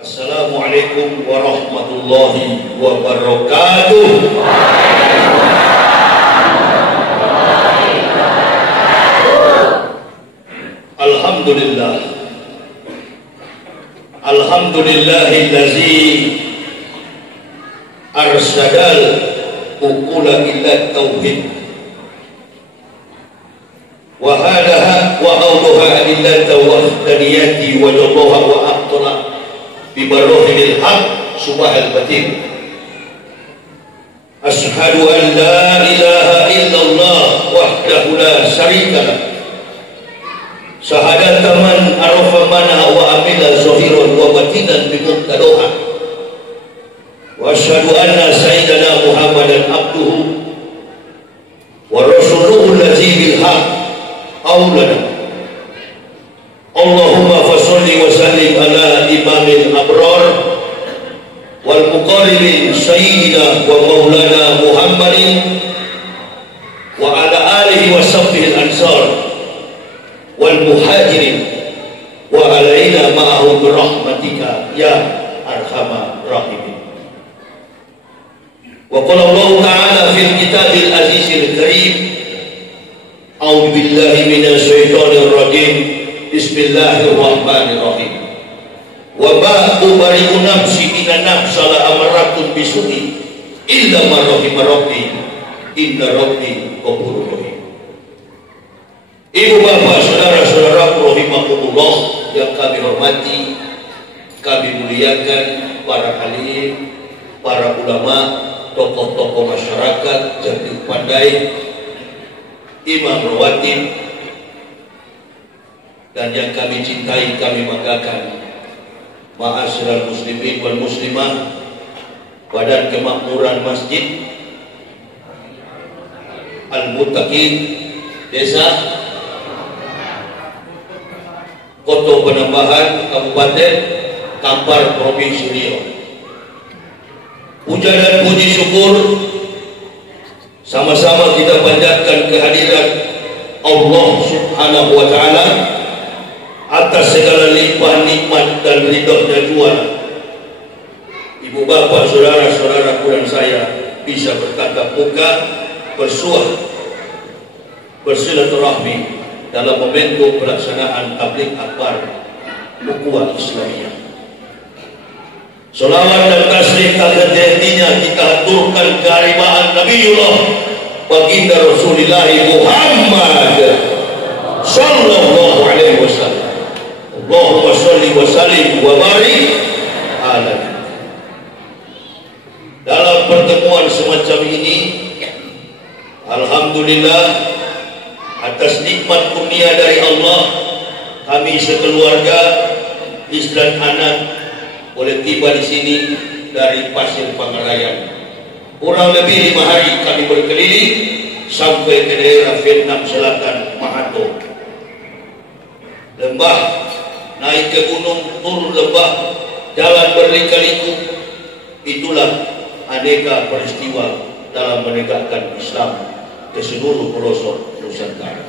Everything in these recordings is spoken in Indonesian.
Assalamualaikum warahmatullahi wabarakatuh. Alhamdulillah. Alhamdulillahillazi arsadal ukula ila tauhid wa hadaha wa awduha ila tawahdaniyati wa jallaha wa aqtala bibarrohil haq subhal batin. Ashhadu an la ilaha illallah wahdahu la syarika lah, syahadatan man arafa mana wa amila zahiran wa batinan bimuqtadaha. Wa asyhadu anna sayyidana Muhammadan abduhu wa rasuluhu allazi bil haq aulana. Allahumma fasholli wa sallim ala imamil abrar wal muqarribin sayyidina wa maulana Muhammadin wa ala alihi wa sahbihi al-ansar wal muhajirin wa alaina ma'ahu birahmatika ya arhamar rahimin. Wa qala Allah ta'ala fil kitabil azizil karim, a'udzu billahi minasy syaithanir rajim, bismillahirrahmanirrahim. Wa ma ubari'u nafsi inna nafsa la amaratun bisu'i illa ma rahima rabbi inna rabbi ghafurur rahim. Ibu bapak saudara-saudara rahimakumullah yang kami hormati, kami muliakan, para alim, para ulama, tokoh-tokoh masyarakat, cerdik pandai, imam rawatib, dan yang kami cintai, kami banggakan, ma'asyiral muslimin wal muslimah, Badan Kemakmuran Masjid Al-Muttaqin Desa Koto Penambahan Kabupaten Kampar Provinsi Riau. Puja dan puji syukur sama-sama kita panjatkan kehadiran Allah Subhanahu wa Ta'ala atas segala limpah nikmat dan ridha-Nya jual. Ibu bapak, saudara-saudaraku dan saya bisa bertatap muka, bersuah, bersilaturahmi dalam momentum pelaksanaan tabligh akbar ukhuwah Islamiyah. Salawat dan taslim tak henti-hentinya kita haturkan keharimaan Nabiullah baginda Rasulullah Muhammad sallallahu alaihi wasallam. Allahumma sholli wa sallim wa barik alaihi. Dalam pertemuan semacam ini, alhamdulillah, atas nikmat kurnia dari Allah, kami sekeluarga, istri dan anak boleh tiba di sini dari Pasir Pangarayan. Kurang lebih 5 hari kami berkeliling sampai ke daerah Vietnam Selatan, Mahato. Lembah, naik ke gunung, turun lembah, jalan berliku-liku. Itulah aneka peristiwa dalam menegakkan Islam ke seluruh pelosok Nusantara.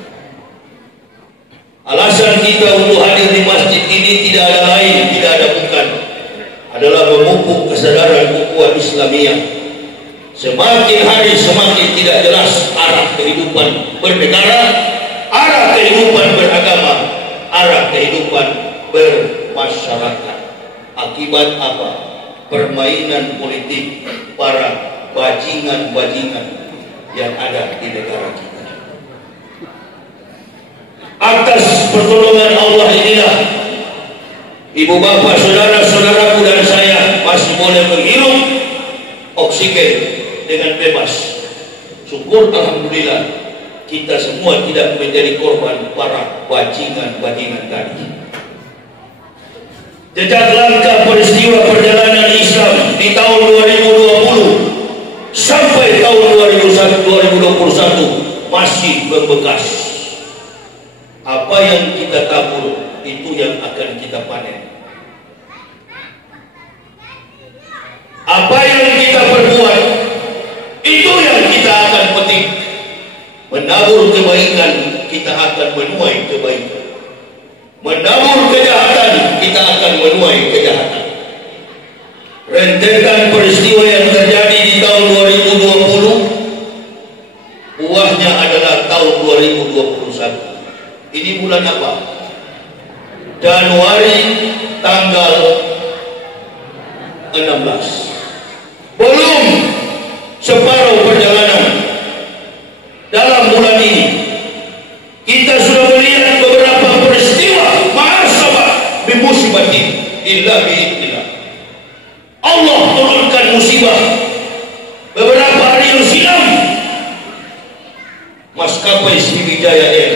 Alasan kita untuk hadir di masjid ini tidak ada lain, tidak ada bukan, adalah memupuk kesadaran ukhuwah Islamiyah. Semakin hari semakin tidak jelas arah kehidupan bernegara, arah kehidupan beragama, arah kehidupan bermasyarakat. Akibat apa? Permainan politik para bajingan-bajingan yang ada di negara kita. Atas pertolongan Allah inilah ibu bapak, saudara-saudaraku dan saya masih boleh menghirup oksigen dengan bebas. Syukur alhamdulillah kita semua tidak menjadi korban para bajingan-bajingan tadi. Jejak langkah peristiwa perjalanan Islam di tahun 2020 sampai tahun 2021 masih membekas. Apa yang kita tabur itu yang akan kita panen. Apa yang kita perbuat itu yang kita akan petik. Menabur kebaikan, kita akan menuai kebaikan. Menabur kejahatan, kita akan menuai kejahatan. bulan apa? Januari tanggal 16. Belum separuh perjalanan dalam bulan ini kita sudah melihat beberapa peristiwa ma'asabah bimusibatin illa bi'idnillah. Allah turunkan musibah beberapa hari yang silam. Maskapai Sriwijaya Air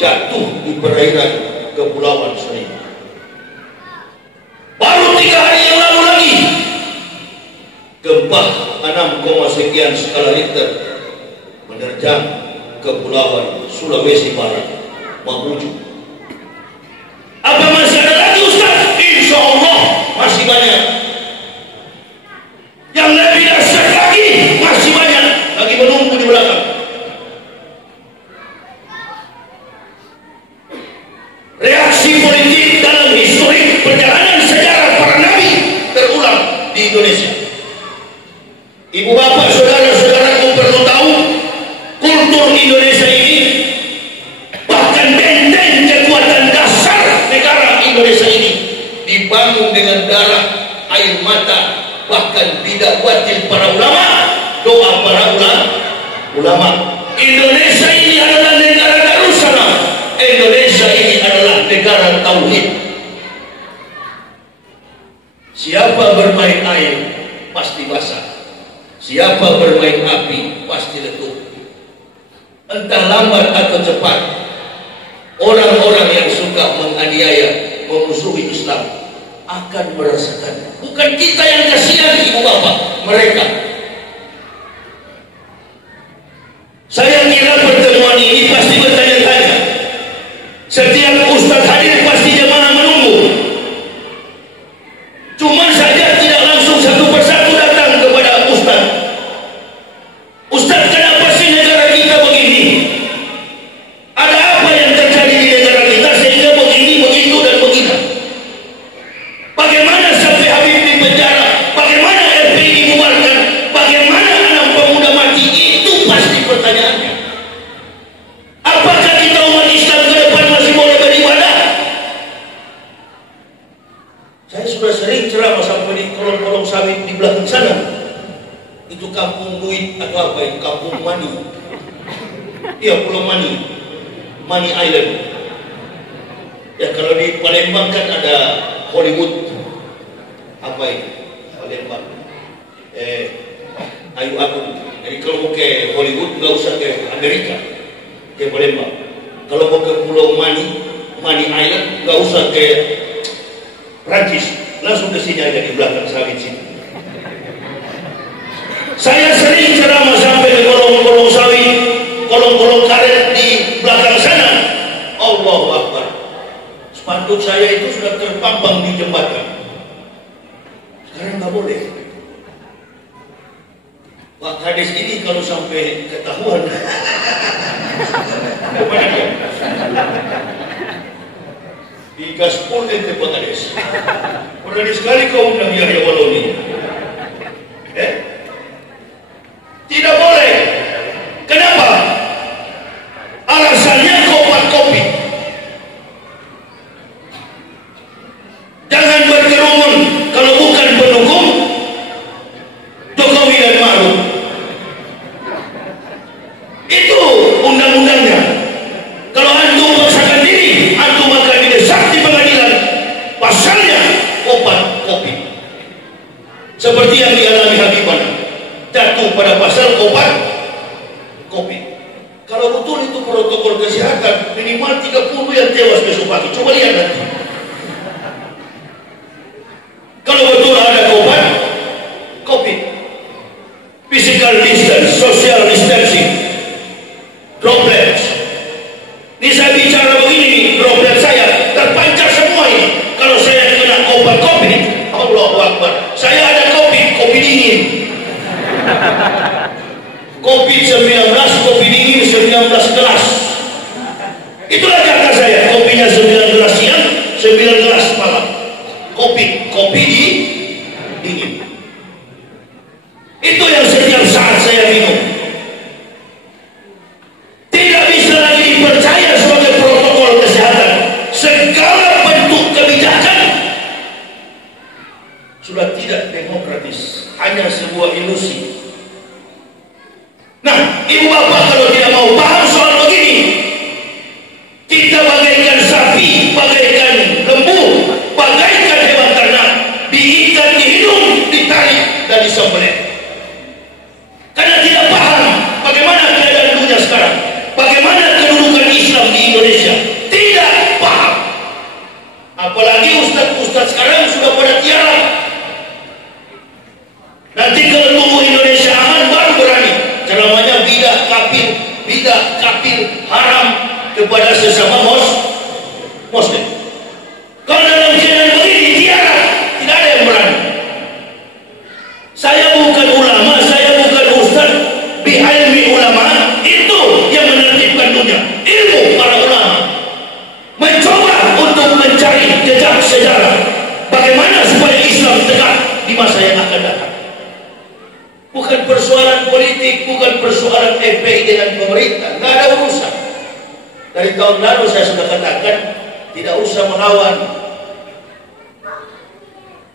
jatuh di perairan Kepulauan Seribu. Baru 3 hari yang lalu lagi gempa 6, sekian skala Richter menerjang Kepulauan Sulawesi Barat, Mamuju. Apa masih ada lagi Ustaz? Insya Allah masih banyak. Yang lebih dahsyat lagi masih banyak lagi menunggu di belakang. Reaksi politik dalam historik perjalanan sejarah para nabi terulang di Indonesia. Ibu bapak, saudara-saudaraku perlu tahu, kultur Indonesia ini, bahkan benteng kekuatan dasar negara Indonesia ini dibangun dengan darah, air mata, bahkan tidak batil para ulama, doa para ulama. Indonesia ini adalah negara Darussalam. Indonesia ini adalah negara tauhid. Siapa bermain air pasti basah. Siapa bermain api pasti letup. Entah lambat atau cepat, orang-orang yang suka menganiaya, memusuhi Islam akan merasakan. Bukan kita yang kasihan, ibu bapak, mereka. Saya kira pertemuan ini pasti bertanya-tanya. Setiap ustaz hadir pasti jemaah menunggu. Cuma saja tidak langsung satu persatu datang kepada ustaz. Ustaz, kenapa sih negara kita begini? Ada apa yang terjadi di negara kita sehingga begini, begitu dan begitu? Bagaimana sampai Habib di penjara? Bagaimana FPI dibubarkan? Bagaimana anak pemuda mati? Itu pasti pertanyaannya. Apakah kita umat Islam ke depan masih boleh beribadah? Saya sudah sering ceramah sampai di kolong-kolong sawit di belakang sana. Itu kampung duit atau apa itu? Kampung Mani. Iya, Pulau Mani. Mani Island. Ya, kalau di Palembang kan ada Hollywood. Apa itu? Palembang. Ayu Agung. Jadi kalau mau ke Hollywood nggak usah ke Amerika, ke Palembang. Kalau mau ke Pulau Mani, Mani Island, nggak usah ke Prancis, langsung ke sini aja di belakang sawit sini. Saya sering ceramah sampai ke kolong-kolong sawit, kolong-kolong karet di belakang sana. Allahu Akbar. Sepatu saya itu sudah terpampang di jembatan. Sekarang nggak boleh. Pak Kades ini kalau sampai ketahuan, kemana dia? Di gaspol ente Pak Kades. Berani sekali kau undang Yahya Waloni. Tidak boleh. Kenapa? Alasannya obat Covid. Jangan berkerumun kalau bukan pendukung Jokowi dan Maruf. Itu undang-undangnya. Kalau antum paksakan diri, antum akan didesak di pengadilan. Pasalnya obat Covid. Seperti yang dialami Habibana, jatuh pada pasal obat Covid. Kalau betul itu protokol kesehatan, minimal 30 yang tewas besok pagi. Coba lihat nanti. Kalau betul ada obat Covid, physical distance, social distancing, droplets. Ini saya bicara begini, droplet saya terpancar semua ini. Kalau saya kena obat Covid, Allahu Akbar. Saya ada kopi dingin. Covid-19, kopi dingin 19 gelas. Itulah kata saya, kopinya 19 siang, 19 malam. Kopi dingin. Itu yang setiap saat saya minum. Tidak bisa lagi dipercaya sebagai protokol kesehatan. sudah tidak demokratis, hanya sebuah ilusi. Nah, ibu bapak kalau tidak mau paham soal begini, kita bagaikan sapi, bagaikan lembu, bagaikan hewan ternak, diikat di hidung, ditarik dan disembelih. Karena tidak paham bagaimana keadaan dunia sekarang, bagaimana kedudukan Islam di Indonesia, tidak paham. Apalagi ustaz-ustaz sekarang sudah pada tiara. Nanti kalau tunggu Indonesia aman baru berani ceramahnya bidah kafir haram kepada sesama muslim. Kalau dalam keadaan begini tiara, tidak ada yang berani. Saya bukan ulama, saya bukan ustaz, bi'ilmi ulama, itu yang menertibkan dunia, ilmu para ulama mencoba untuk mencari jejak sejarah bagaimana supaya Islam tegak di masa yang akan datang. Bukan persoalan politik, bukan persoalan FPI dengan pemerintah, nggak ada urusan. Dari tahun lalu saya sudah katakan, tidak usah melawan.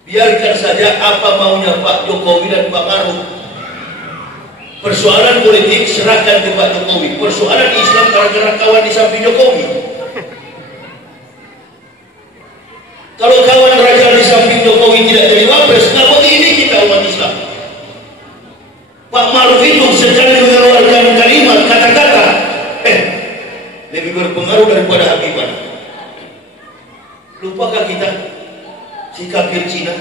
Biarkan saja apa maunya Pak Jokowi dan Pak Maruf. Persoalan politik serahkan ke Pak Jokowi. Persoalan Islam gara-gara kawan di samping Jokowi. Kalau kawan raja di samping Jokowi tidak jadi wapres, nggak begini kita umat Islam. Pak Maruf itu sekali mengeluarkan kalimat, kata-kata lebih berpengaruh daripada Habibana. Lupakah kita si kafir Cina?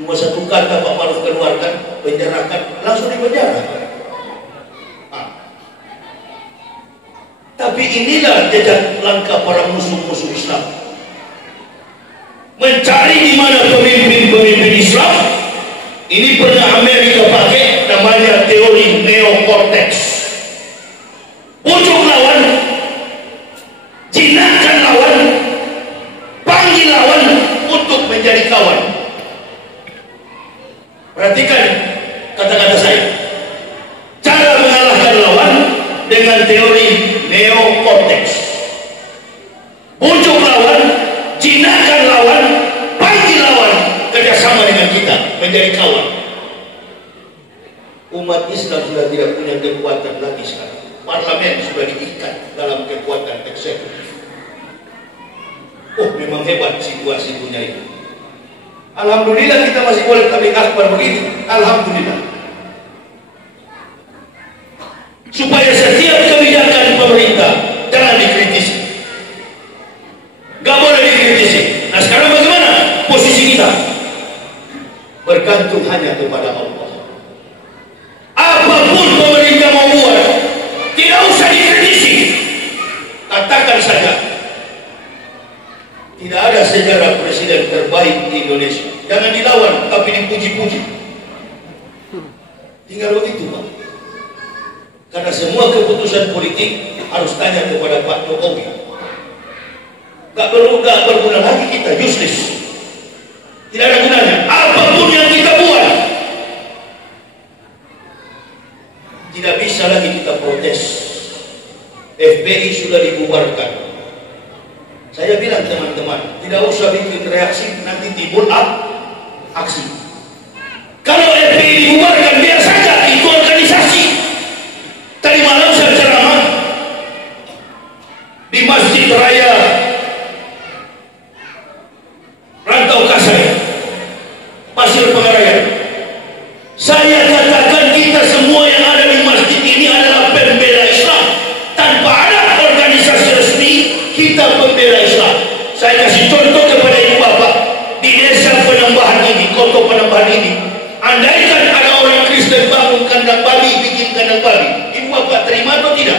Cuma satu kata Pak Maruf keluarkan, penjarakan, langsung dipenjara. Tapi inilah jejak langkah para musuh-musuh Islam, mencari di mana pemimpin-pemimpin Islam. Ini pernah Amerika pakai, namanya teori neokortex. Pujuk lawan, jinakkan lawan, panggil lawan untuk menjadi kawan. Perhatikan kata-kata saya. Cara mengalahkan lawan dengan teori neokortex. Pujuk lawan, jinakkan lawan, panggil lawan, kerjasama dengan kita menjadi kawan. Umat Islam sudah tidak punya kekuatan lagi sekarang. Parlemen sudah diikat dalam kekuatan eksekutif. Oh, memang hebat situasi punya itu. Alhamdulillah kita masih boleh tabligh akbar begini. Alhamdulillah. Supaya setiap kebijakan pemerintah jangan dikritisi. Gak boleh dikritisi. Nah sekarang bagaimana posisi kita? Bergantung hanya kepada Allah. Apapun pemerintah mau buat, tidak usah dikritisi. Katakan saja, tidak ada sejarah presiden terbaik di Indonesia. Jangan dilawan, tapi dipuji-puji. Tinggal begitu, Pak. Karena semua keputusan politik harus tanya kepada Pak Jokowi. Gak berguna lagi kita useless. Tidak ada gunanya. Apapun yang kita buat, tidak bisa lagi kita protes. FPI sudah dibubarkan. Saya bilang teman-teman, tidak usah bikin reaksi, nanti timbul aksi. Kalau FPI dibubarkan, biar saja itu organisasi. Tadi malam saya ceramah di Masjid Raya Rantau Kasai, Pasir Pengarayan. Saya katakan kita semua yang ada di masjid ini adalah pembela Islam. Tanpa ada organisasi resmi, kita pembela Islam. Saya kasih contoh kepada ibu bapak di desa Penambahan ini, Kota Penambahan ini. Andaikan ada orang Kristen bangun kandang babi, bikin kandang babi, ibu bapak terima atau tidak?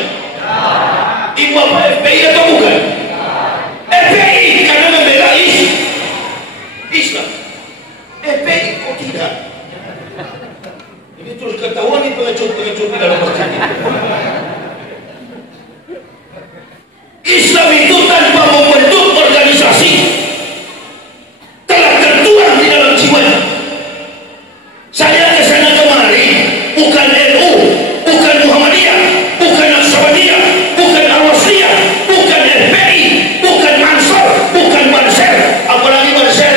Ibu bapak FPI atau bukan? FPI karena membela Islam. FPI kok tidak? Ini terus ketahuan nih pengecut-pengecut di dalam masjid ini. Islam itu tanpa membentuk organisasi telah tertuang di dalam jiwanya. Saya kesana kemari bukan NU, bukan Muhammadiyah, bukan Nasraniyah, bukan Al-Wasliyah, bukan FPI, bukan Ansor, bukan Banser, apalagi Banser.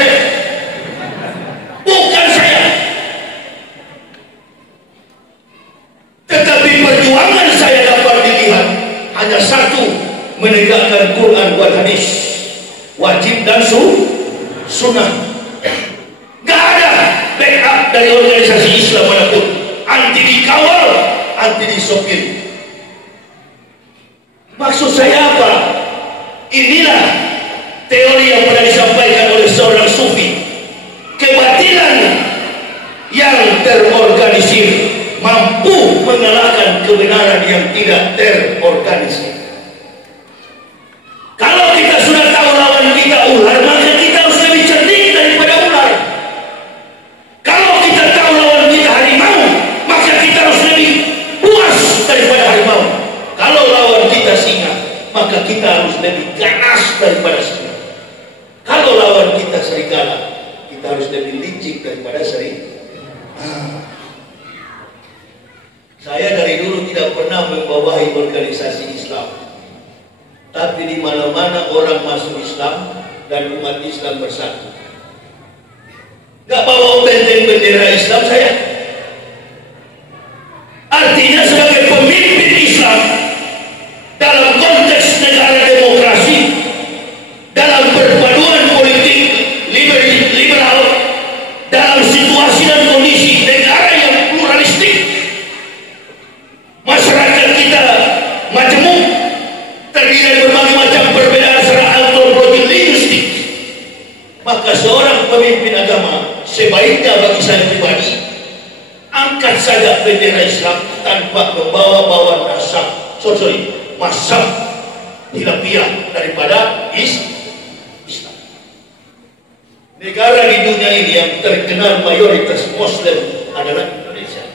dari organisasi Islam manapun, anti dikawal, anti disopir. Maksud saya apa? Inilah teori yang pernah disampaikan oleh seorang sufi. Kebatilan yang terorganisir mampu mengalahkan kebenaran yang tidak terorganisir. Kalau kita sudah tahu lawan kita ular, maka kita harus lebih cerdik daripada ular. Kalau kita tahu lawan kita harimau, maka kita harus lebih puas daripada harimau. Kalau lawan kita singa, maka kita harus lebih ganas daripada singa. Kalau lawan kita serigala, kita harus lebih licik daripada serigala. Saya dari dulu tidak pernah membawahi organisasi Islam, tapi di mana-mana orang masuk Islam dan umat Islam bersatu. Gak bawa benteng bendera Islam saya. Artinya sebagai pemimpin Islam dalam konteks negara demokrasi, dalam perpaduan politik liberal, dalam situasi dan kondisi negara yang pluralistik, masyarakat kita majemuk, terdiri dari berbagai macam perbedaan secara antropologi linguistik. Maka seorang pemimpin agama sebaiknya bagi saya pribadi angkat saja bendera Islam tanpa membawa-bawa mazhab hilafiyah daripada Islam. Negara di dunia ini yang terkenal mayoritas Muslim adalah Indonesia.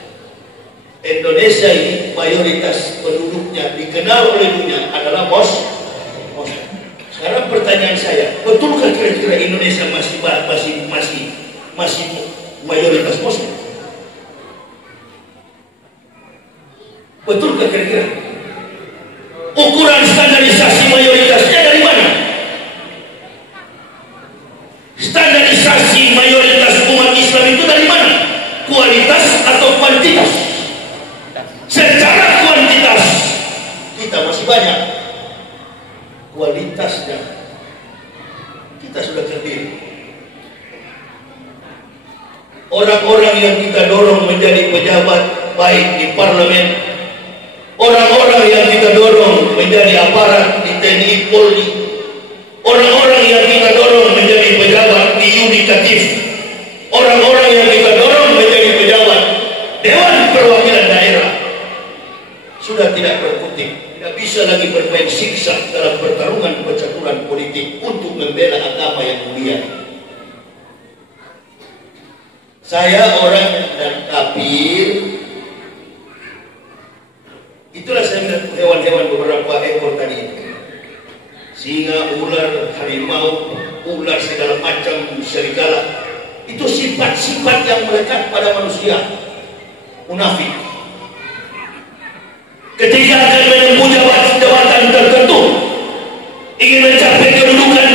Indonesia ini mayoritas penduduknya dikenal oleh dunia adalah Muslim. Sekarang pertanyaan saya, betulkah kira-kira Indonesia masih mayoritas Muslim? Betulkah kira-kira? Ukuran standarisasi mayoritasnya dari mana? Standarisasi mayoritas umat Islam itu dari mana? Kualitas atau kuantitas? Secara kuantitas kita masih banyak, kualitasnya kita sudah terdiri. Orang-orang yang kita dorong menjadi pejabat baik di parlemen, orang-orang yang kita dorong menjadi aparat di TNI Polri, orang-orang yang kita dorong menjadi pejabat di yudikatif, orang-orang yang kita dorong menjadi pejabat Dewan Perwakilan Daerah, sudah tidak berkutik, tidak bisa lagi bermain siksa dalam pertarungan percaturan politik untuk membela agama yang mulia. Saya orang dari kafir. Itulah saya melihat hewan-hewan beberapa ekor tadi itu. Singa, ular, harimau, ular segala macam, serigala. Itu sifat-sifat yang melekat pada manusia. Munafik. Ketika akan menempuh jabatan tertentu, ingin mencapai kedudukan,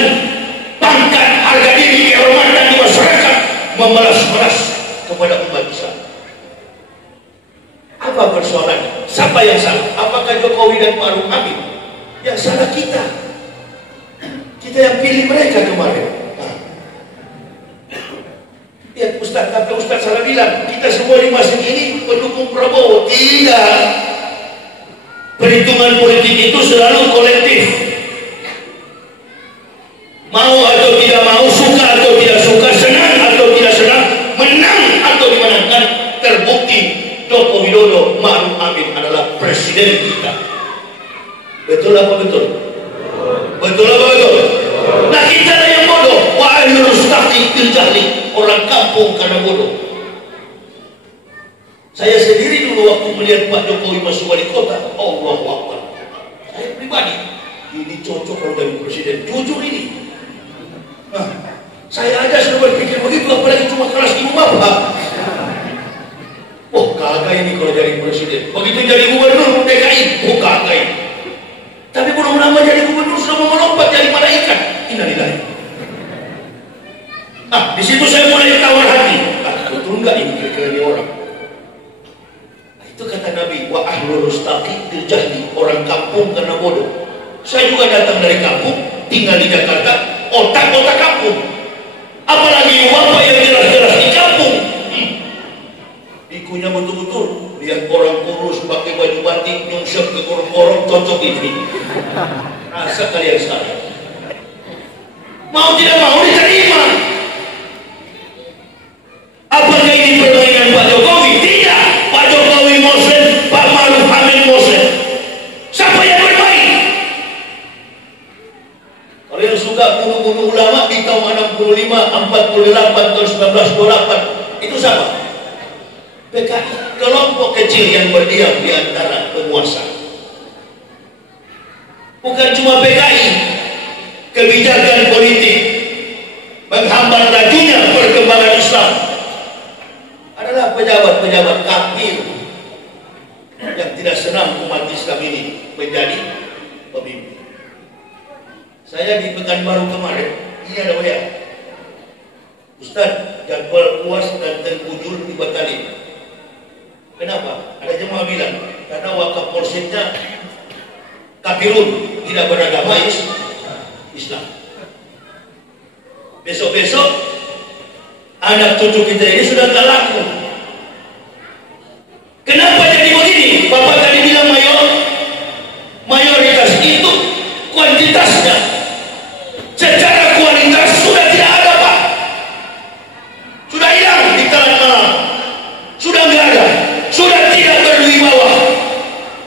pangkat, harga diri, kehormatan di masyarakat, memelas-melas kepada umat Islam. Apa persoalannya? Siapa yang salah? Apakah Jokowi dan Ma'ruf Amin? Yang salah kita. Kita yang pilih mereka kemarin. Lihat Ustaz, tapi Ustaz salah bilang kita semua di masjid ini pendukung Prabowo. Tidak. Perhitungan politik itu selalu kolektif. Mau atau tidak mau, suka atau tidak suka, senang atau tidak senang, menang atau dimenangkan, terbukti Joko Widodo Ma'ruf Amin adalah presiden kita. Betul apa betul? Betul apa betul? Nah kita lah yang bodoh. Wa ahlul mustaqi bil jahli, orang kampung karena bodoh. Saya sendiri dulu waktu melihat Pak Jokowi masuk wali kota, Allahu Akbar. Saya pribadi, ini cocok kalau jadi presiden. Jujur ini. Nah, saya aja sudah berpikir begitu, apalagi cuma kelas ibu bapak. Oh kagak ini kalau jadi presiden. Begitu jadi gubernur DKI, oh kagak ini. Tapi belum lama jadi gubernur sudah mau melompat jadi malaikat. Innalillahi. Di situ saya mulai tawar hati. Betul nggak ini kira-kira ini orang? Itu kata Nabi, wa ahlul mustaqi bil jahli, orang kampung karena bodoh. Saya juga datang dari kampung, tinggal di Jakarta, otak-otak kampung. Apalagi bapak yang jelas-jelas di kampung. baju batik, nyungsep ke gorong-gorong, cocok ini. Rasa kalian sekali. Mau tidak mau diterima. Apakah ini permainan Pak Jokowi? Tidak. Pak Jokowi Muslim, Pak Maruf Amin Muslim. Siapa yang bermain? Kalau yang suka bunuh-bunuh ulama di tahun 65, 48, tahun 1928, itu siapa? PKI, kelompok kecil yang berdiam di antara penguasa. Bukan cuma PKI, kebijakan politik menghambat lajunya perkembangan Islam adalah pejabat-pejabat kafir yang tidak senang umat Islam ini menjadi pemimpin. Saya di Pekanbaru kemarin, ini ada WA, Ustaz, jadwal UAS dan Tengkujul dibatalkan. Kenapa? Ada jemaah bilang, karena wakaf porsinya kafirun, tidak beragama Islam. Besok-besok anak cucu kita ini sudah tak laku. Kenapa jadi begini? Bapak tadi bilang mayoritas itu kuantitasnya. Secara kualitas sudah tidak ada, Pak. Sudah hilang di kalangan malam. Sudah nggak ada. Sudah tidak berwibawa.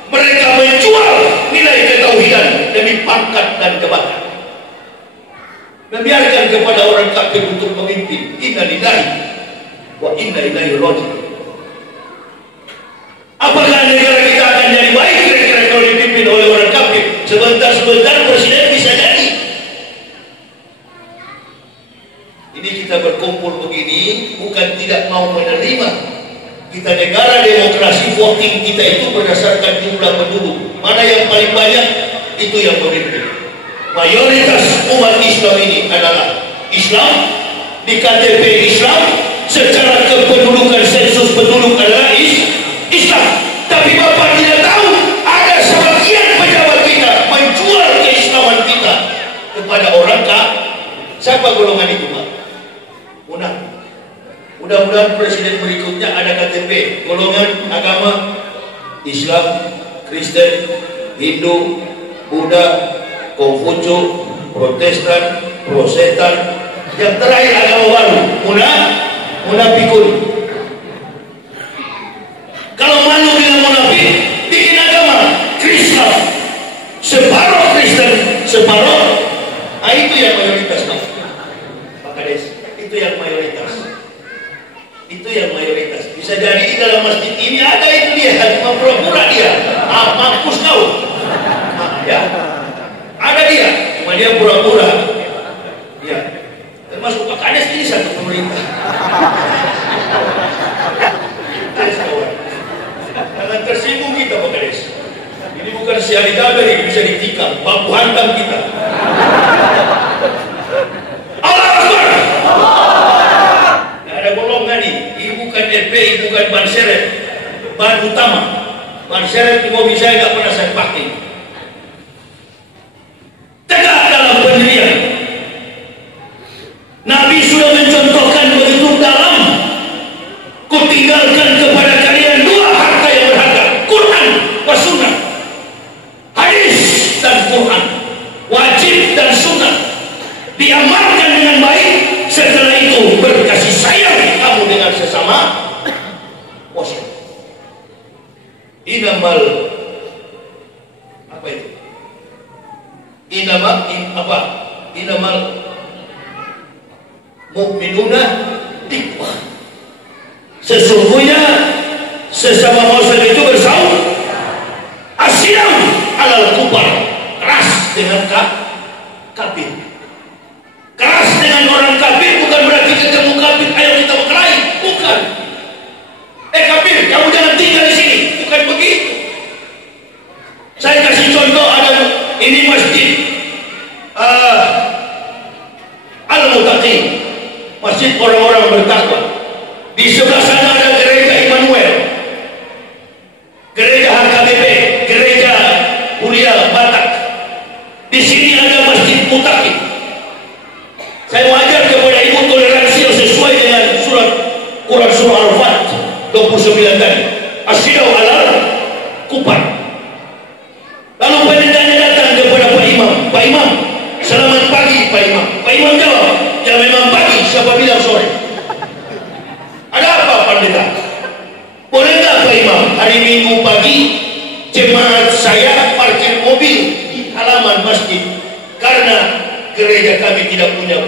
Mereka menjual nilai ketauhidan demi pangkat dan jabatan. Membiarkan kepada orang kafir untuk memimpin. Inna lillahi wa inna ilaihi raji'un. Apakah negara kita akan jadi baik kira-kira kalau dipimpin oleh orang kafir? Sebentar-sebentar presiden bisa jadi. Ini kita berkumpul begini bukan tidak mau menerima. Kita negara demokrasi, voting kita itu berdasarkan jumlah penduduk. Mana yang paling banyak, itu yang memimpin. Mayoritas umat Islam ini adalah Islam, di KTP Islam, secara kependudukan sensus penduduk adalah Islam. Tapi Bapak tidak tahu, ada sebagian pejabat kita menjual keislaman kita kepada orang kafir. Siapa golongan itu, Pak? Mudah-mudahan presiden berikutnya ada KTP golongan agama Islam, Kristen, Hindu, Buddha, Konghucu, Protestan, Prosetan, yang terakhir agama baru, munafikun. Kalau malu dengan munafik, bikin agama Kristen, separuh Kristen, separuh. Itu yang mayoritas, Pak Kades. Itu yang mayoritas. Itu yang mayoritas. Bisa jadi di dalam masjid ini ada itu dia, cuma pura-pura dia. Mampus kau. Ya. Ada dia, cuma dia pura-pura. Ya. Termasuk Pak Kades ini satu pemerintah. Jangan tersinggung kita, Pak Kades. Ini bukan si Ali Daberi bisa ditikam, baku hantam kita. Allah Akbar. Nggak ada golongan nih. Ini bukan FPI, bukan Ban Seret, Ban Utama. Ban Seret di mobil saya nggak pernah saya pakai. Tegak dalam pendirian. Nabi sudah mencontohkan begitu dalam. Kutinggalkan kepada kalian dua harta yang berharga, Quran dan Sunnah. Hadis dan Quran, wajib dan sunnah, diamalkan dengan baik. Setelah itu berkasih sayang kamu dengan sesama muslim. Inamal apa itu? Inamal mu'minuna ikhwah. Sesungguhnya sesama muslim itu bersaudara. Asyam alal kufar, keras dengan kafir. Keras dengan orang kafir bukan berarti ketemu kafir ayo kita berkelahi, bukan. Kafir, kamu jangan tinggal di sini, bukan begitu. Saya kasih contoh, ada ini masjid Al-Muttaqin, masjid orang-orang bertakwa. Di sebelah sana ada gereja Immanuel, gereja HKBP, gereja Mulia Batak. Di sini ada masjid Muttaqin. Saya mau ajar kepada ibu toleransi sesuai dengan Quran surah Al-Fat 29 tadi. Asyidau alal kufar.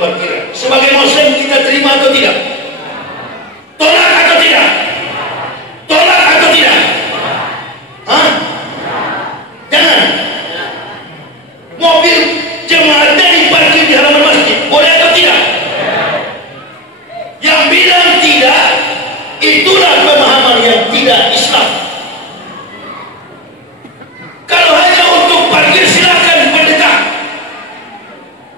parkiran. Sebagai Muslim kita terima atau tidak? Tolak atau tidak? Tolak atau tidak? Hah? Jangan. Mobil jemaatnya diparkir di halaman masjid, boleh atau tidak? Yang bilang tidak, itulah pemahaman yang tidak Islam. Kalau hanya untuk parkir silakan pendeta.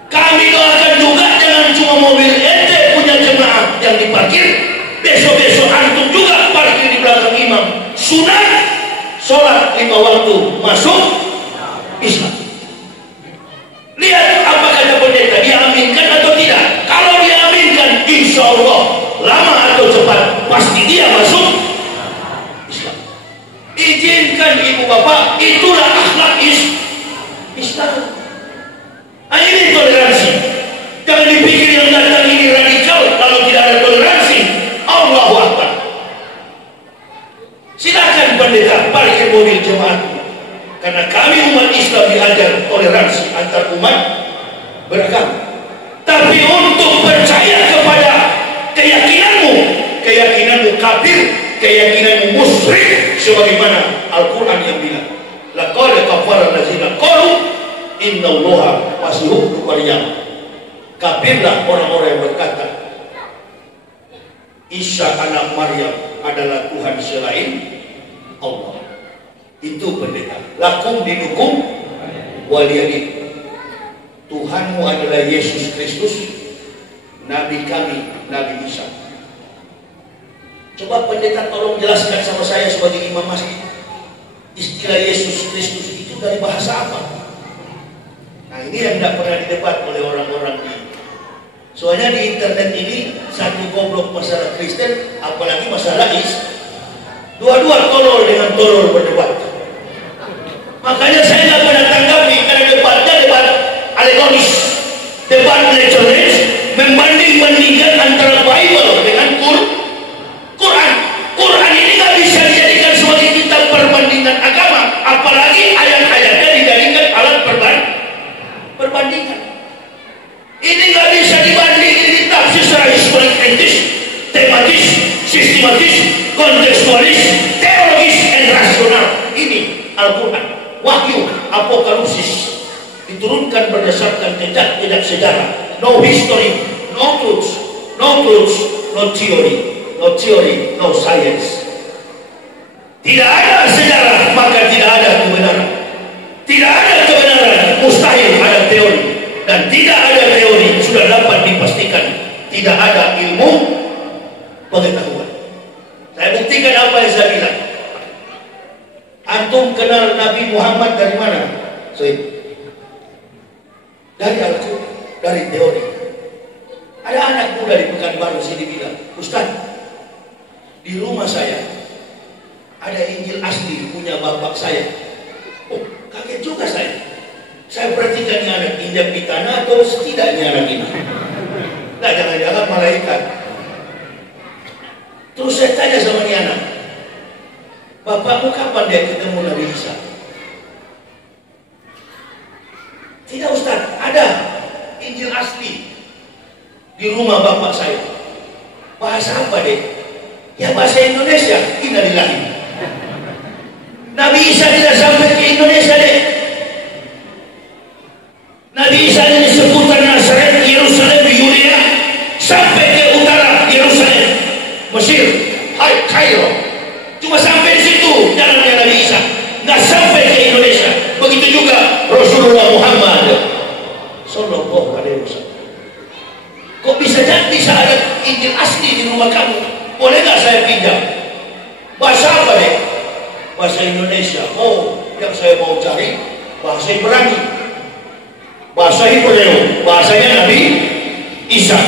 Kami doakan juga jangan cuma mobil ente punya jemaah yang diparkir, besok-besok antum juga parkir di belakang imam. Sunat sholat 5 waktu masuk Islam. Lihat apa kata pendeta, diaminkan atau tidak? Kalau diaminkan, insya Allah lama atau cepat pasti dia masuk Islam. Izinkan ibu bapak, itulah akhlak Islam. Nah, ini toleransi. Jangan dipikir yang datang ini radikal kalau tidak ada toleransi. Allahu Akbar. Silakan pendeta parkir mobil jemaat, karena kami umat Islam diajar toleransi antar umat beragama. Tapi untuk percaya kepada keyakinanmu kafir, keyakinanmu musyrik, sebagaimana Al-Quran yang bilang, laqad kafara allazina qalu innallaha masihun ibnu Maryam. Kafirlah orang-orang yang berkata Isa anak Maryam adalah Tuhan selain Allah. Itu pendeta. Lakum dinukum waliyadin. Tuhanmu adalah Yesus Kristus, Nabi kami Nabi Isa. Coba pendeta tolong jelaskan sama saya sebagai imam masjid, istilah Yesus Kristus itu dari bahasa apa? Nah, ini yang tidak pernah didebat oleh orang-orang di. Soalnya di internet ini satu goblok masalah Kristen, apalagi masalah dua-dua tolol dengan tolol berdebat. Makanya saya tidak pernah tanggapi, karena debatnya debat alegoris, debat literis, membanding-bandingkan antara Bible dengan Quran. Quran ini nggak bisa dijadikan sebagai kitab perbandingan agama, apalagi ayat-ayatnya dijadikan alat perbandingan. Ini nggak bisa dibanding, ini ditafsir secara historik, kritis, tematis, sistematis, kontekstualis, teologis, dan rasional. Ini Al-Quran, wahyu, apokalipsis, diturunkan berdasarkan jejak sejarah. No history, no truth, no theory, no science. Tidak ada sejarah, maka tidak ada kebenaran. Tidak ada kebenaran, mustahil ada teori. Dan tidak ada teori, sudah dapat dipastikan tidak ada ilmu pengetahuan. Saya buktikan apa yang saya bilang. Antum kenal Nabi Muhammad dari mana? Dari Al-Quran, dari teori. Ada anak muda di Pekanbaru sini bilang, Ustaz, di rumah saya ada Injil asli punya bapak saya. Oh, kaget juga saya. Saya perhatikan ini anak injak di tanah atau setidaknya anak ini. Nah, jangan-jangan malaikat. Terus saya tanya sama ini anak, bapakmu kapan dia ketemu Nabi Isa? Tidak Ustaz, ada Injil asli di rumah bapak saya. Bahasa apa deh? Ya bahasa Indonesia. Innalillahi. Nabi Isa tidak sampai ke Indonesia deh. Nabi Isa ini seputar Nazaret, Yerusalem, Yudea, sampai ke utara Yerusalem, Mesir, Kairo. Cuma sampai di situ jalannya Nabi Isa, nggak sampai ke Indonesia. Begitu juga Rasulullah Muhammad Sallallahu Alaihi Wasallam. Kok bisa jadi ada Injil asli di rumah kamu? Boleh nggak saya pinjam? Bahasa apa deh? Bahasa Indonesia. Oh, yang saya mau cari bahasa Ibrani. Bahasa Hebreu, bahasanya Nabi Isa.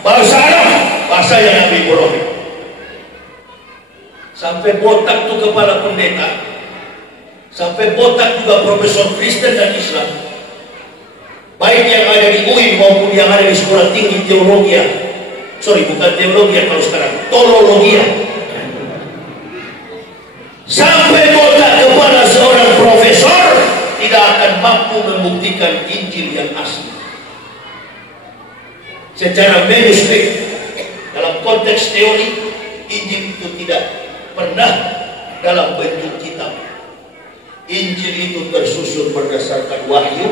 Bahasa Arab, bahasanya Nabi Ibrahim. Sampai botak tuh kepala pendeta, sampai botak juga profesor Kristen dan Islam, baik yang ada di UI maupun yang ada di sekolah tinggi teologi. Sorry, bukan teologi kalau sekarang, teologi. Sampai botak kepala seorang profesor tidak akan mampu membuktikan Injil yang asli. Secara manuskrip, dalam konteks teori, Injil itu tidak pernah dalam bentuk kitab. Injil itu tersusun berdasarkan wahyu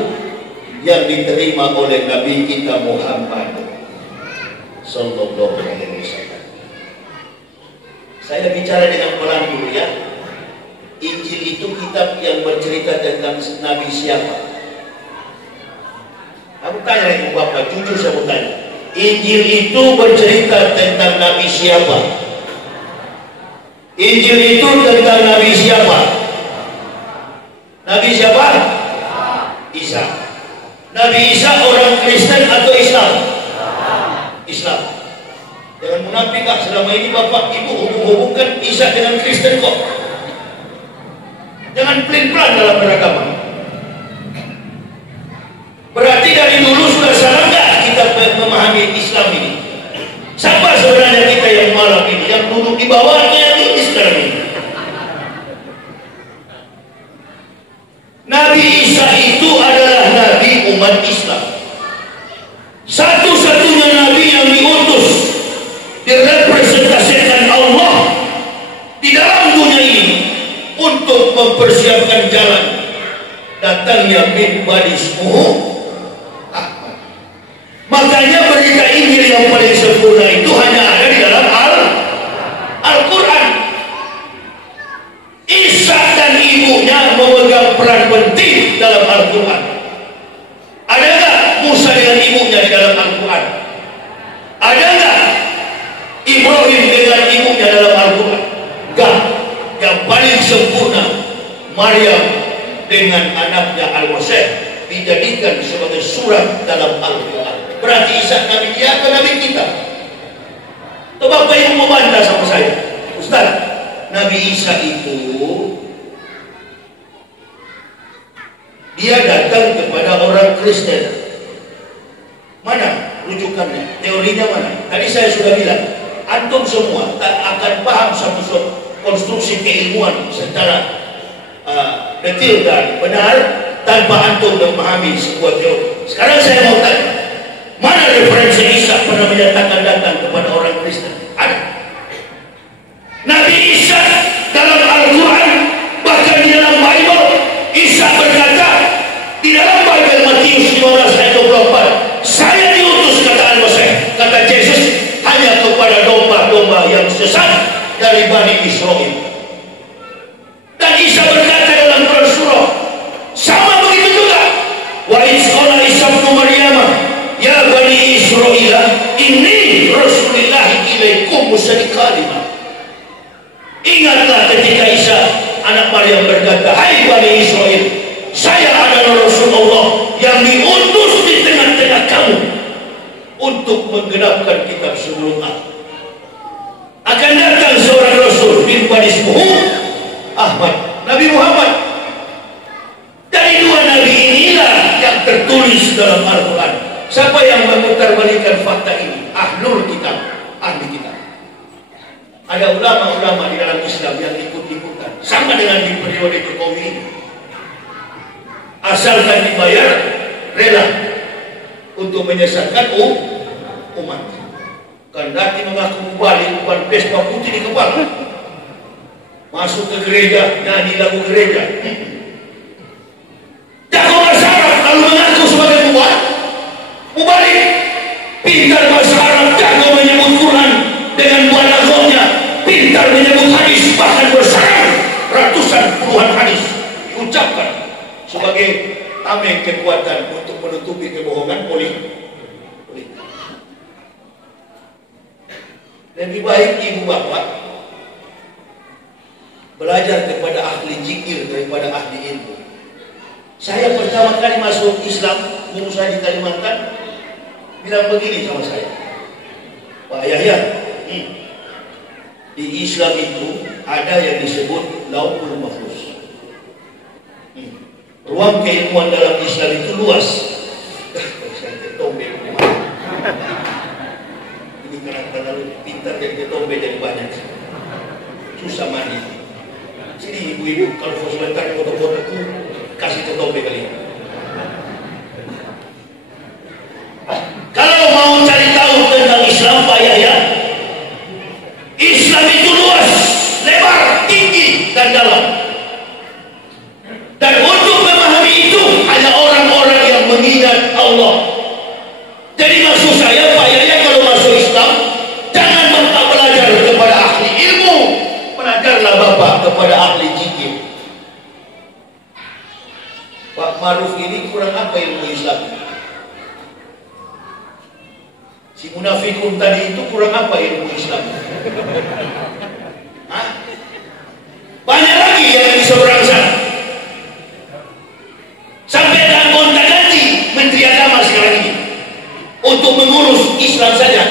yang diterima oleh Nabi kita Muhammad Sallallahu Alaihi Wasallam. Saya bicara dengan pelan dulu ya. Injil itu kitab yang bercerita tentang Nabi siapa? Aku tanya lagi Bapak, jujur saya mau tanya. Injil itu bercerita tentang Nabi siapa? Injil itu tentang Nabi siapa? Nabi siapa? Isa. Nabi Isa orang Kristen atau Islam? Islam. Jangan munafik ah, selama ini Bapak Ibu hubung-hubungkan Isa dengan Kristen kok. Jangan pelin-pelan dalam beragama. Berarti dari dulu sudah salah nggak kita memahami Islam ini? Siapa sebenarnya kita yang malam ini, yang duduk di bawahnya ini sekarang ini? Nabi Isa itu adalah Nabi umat Islam. Satu-satunya Nabi yang diutus, direpresentasikan Allah di dalam dunia ini untuk mempersiapkan jalan datangnya min bani ismuhu Ahmad. Makanya berita Injil yang paling sempurna itu hanya ada di dalam Al-Quran. Isa dan ibunya memegang peran penting dalam Al-Quran. Ada nggak Musa dengan ibunya di dalam Al-Quran? Ada nggak Ibrahim dengan ibunya dalam Al-Quran? Enggak. Yang paling sempurna Maryam dengan anaknya Al-Masih dijadikan sebagai surat dalam Al-Quran. Berarti Isa Nabi dia atau Nabi kita? Itu Bapak yang mau bantah sama saya, Ustaz, Nabi Isa itu dia datang kepada orang Kristen. Mana rujukannya? Teorinya mana? Tadi saya sudah bilang, antum semua tak akan paham satu konstruksi keilmuan secara detail dan benar tanpa antum memahami sebuah teori. Sekarang saya mau tanya, mana referensi Isa pernah menyatakan datang kepada orang Kristen? Ada. Nabi Isa dalam Al-Quran, bahkan di dalam Bible, Isa berkata di dalam Bible Matius 15 ayat 24, saya diutus, kata Al-Masih, kata Yesus, hanya kepada domba-domba yang sesat dari Bani Israel. Dan Isa berkata dalam Quran surah, sama begitu juga. Wa isqala Isa ibn Maryam, ya Bani Israel, inni Rasulullah ilaikum musaddiqan lima. Ingatlah ketika Isa anak Maryam berkata, hai Bani Israel, saya adalah Rasulullah yang diutus di tengah-tengah kamu untuk menggenapkan kitab sebelumnya. Akan datang seorang Rasul min bani ismuhu Ahmad, Nabi Muhammad. Dari dua Nabi inilah yang tertulis dalam Al-Quran. Siapa yang memutarbalikkan fakta ini? Ahlul kitab, ahli kitab. Ada ulama-ulama di dalam Islam yang ikut-ikutan, sama dengan di periode Jokowi ini. Asalkan dibayar, rela untuk menyesatkan umat. Kendati mengaku balik bukan Vespa putih di kepala, masuk ke gereja, nyanyi lagu gereja, jago bahasa Arab lalu mengaku sebagai mubalik, pintar bahasa Arab, jago menyebut Quran dengan balaghahnya, pintar menyebut hadis, bahkan bersarang ratusan puluhan hadis diucapkan sebagai tameng kekuatan untuk menutupi kebohongan politik. Lebih baik ibu bapak belajar kepada ahli zikir daripada ahli ilmu. Saya pertama kali masuk Islam, guru saya di Kalimantan bilang begini sama saya, Pak Yahya, di Islam itu ada yang disebut Lauhul Mahfuz. Ruang keilmuan dalam Islam itu luas. Saya ketombe ini karena terlalu pintar dan ketombe jadi banyak, susah mandi. Sini ibu-ibu, kalau mau sebentar foto-fotoku kasih ketombe kali. Kalau mau cari kepada ahli zikir. Pak Maruf ini kurang apa ilmu Islam? Si munafikun tadi itu kurang apa ilmu Islam? Hah? Banyak lagi yang di seberang sana. Sampai ada gonta ganti Menteri Agama sekarang ini untuk mengurus Islam saja.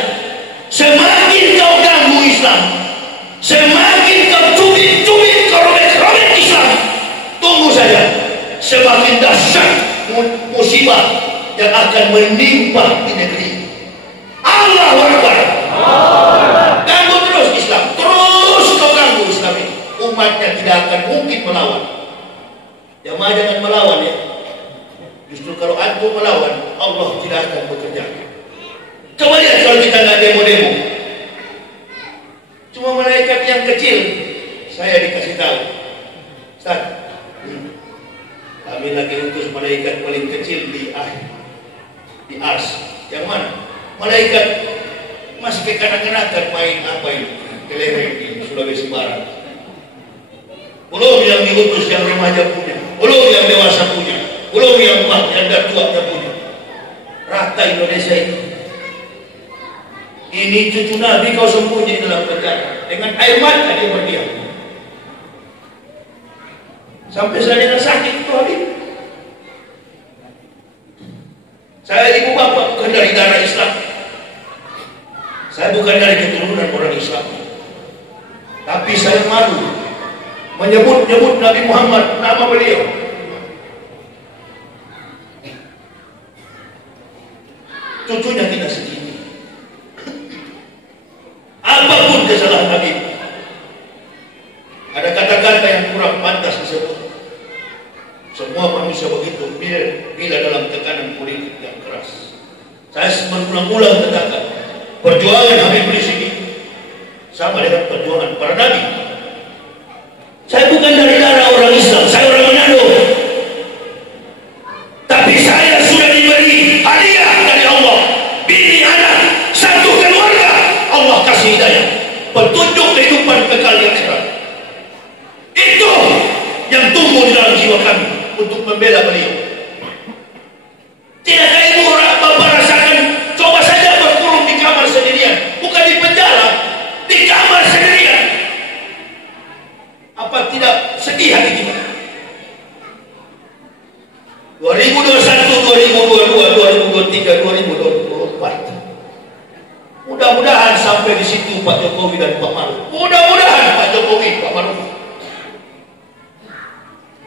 Semakin kau ganggu Islam, semakin kau cubit-cubit, kau robek-robek Islam, tunggu saja, semakin dahsyat musibah yang akan menimpa di negeri. Allahu Akbar. Ganggu terus Islam, terus kau ganggu Islam ini, umatnya tidak akan mungkin melawan. Jamaah jangan melawan ya. Justru kalau antum melawan, Allah tidak akan bekerja. Coba lihat kalau kita nggak demo-demo, cuma malaikat yang kecil, saya dikasih tahu, Ustaz, kami lagi utus malaikat paling kecil di Ars. Yang mana? Malaikat masih kekanak-kanakan main apa ini? Kelereng di Sulawesi Barat. Belum yang diutus yang remaja punya, belum yang dewasa punya, belum yang tuanya punya. Rata Indonesia ini. Ini cucu Nabi kau sembunyi dalam penjara dengan air mata dia berdiam. Sampai saya dengan sakit itu hari. Saya ibu bapak bukan dari darah Islam. Saya bukan dari keturunan orang Islam. Tapi saya malu menyebut Nabi Muhammad, nama beliau. Cucunya tidak sedikit. Apapun kesalahan Nabi, ada kata-kata yang kurang pantas disebut. Semua manusia begitu bila dalam tekanan politik yang keras. Saya berulang-ulang katakan, perjuangan Habib Rizik ini sama dengan perjuangan para nabi. Saya bukan dari darah orang Islam, saya orang Manado. Tapi saya sudah diberi hadiah dari Allah, bini anak, satu keluarga. Allah kasih hidayah, petunjuk kehidupan kekal di akhirat. Itu yang tumbuh di dalam jiwa kami untuk membela beliau. Tidakkah ibu bapak rasakan? Coba saja berkurung di kamar sendirian, bukan di penjara, di kamar sendirian. Apa tidak sedih hati kita? 2021, 2022, 2023, 2024. Mudah-mudahan sampai di situ Pak Jokowi dan Pak Maruf. Mudah-mudahan Pak Jokowi, Pak Maruf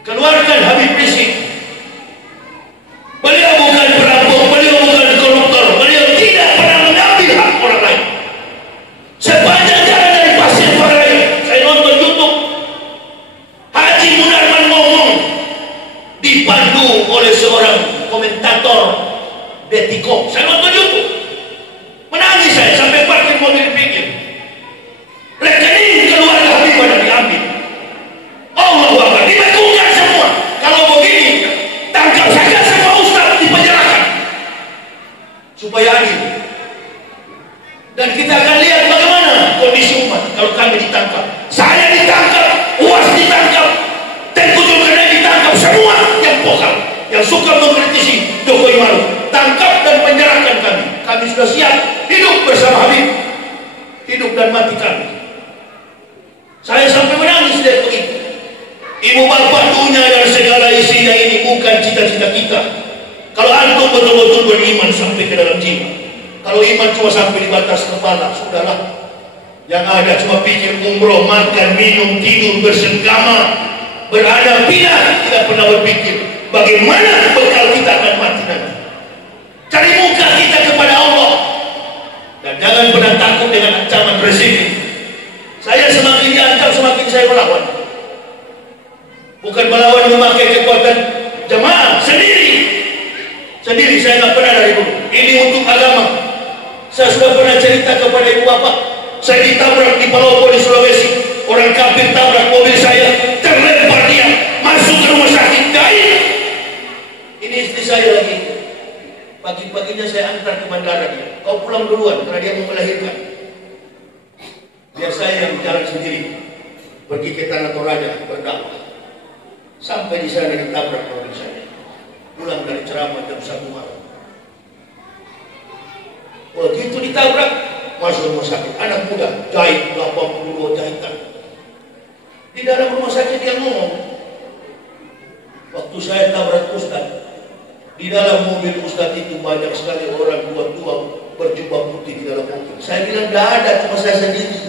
keluarkan Habib Rizik. Beliau bukan perampok, beliau bukan koruptor, beliau tidak pernah mengambil hak orang lain. Sepanjang jalan dari Pasir Parai, saya nonton YouTube, Haji Munarman ngomong dipandu oleh seorang komentator Detikom. Saya nonton YouTube, menangis saya sampai parkir mobil pinggir. Rekening keluarga Habib ada diambil. Allahu Akbar, dibekukan semua. Kalau begini, tangkap saja semua ustaz, dipenjarakan supaya adil. Dan kita akan lihat bagaimana kondisi umat kalau kami ditangkap. Saya ditangkap, UAS ditangkap, Tengku Zulkarnain ditangkap, semua yang pokal, yang suka mengkritisi Jokowi Maruf, tangkap dan penjarakan kami. Kami sudah siap hidup bersama Habib, hidup dan mati kami. Saya sampai menangis lihat begitu. Ibu bapak, dunia dan segala isinya ini bukan cita-cita kita. Kalau antum betul-betul beriman sampai ke dalam jiwa. Kalau iman cuma sampai di batas kepala, sudahlah. Yang ada cuma pikir umroh, makan, minum, tidur, bersenggama, berada pindah, tidak pernah berpikir bagaimana bekal kita akan mati nanti. Cari muka kita kepada Allah. Dan jangan pernah takut dengan ancaman rezeki. Saya semakin diancam, semakin saya melawan. Bukan melawan memakai kekuatan jamaah sendiri. Sendiri saya nggak pernah dari dulu. Ini untuk agama. Saya sudah pernah cerita kepada ibu bapak. Saya ditabrak di Palopo di Sulawesi. Orang kafir tabrak mobil saya, terlempar dia, masuk ke rumah sakit, gaib. Ini istri saya lagi. Pagi-paginya saya antar ke bandara dia. Kau pulang duluan karena dia mau melahirkan. Biar saya yang jalan sendiri. pergi ke Tanah Toraja berdakwah. Sampai di sana ditabrak orang saya. Pulang dari ceramah jam 1 malam. Begitu ditabrak, masuk rumah sakit. Anak muda, jahit 82 jahitan. Di dalam rumah sakit dia ngomong, waktu saya tabrak Ustaz, di dalam mobil Ustaz itu banyak sekali orang tua-tua berjubah putih di dalam mobil. Saya bilang, tidak ada, cuma saya sendiri.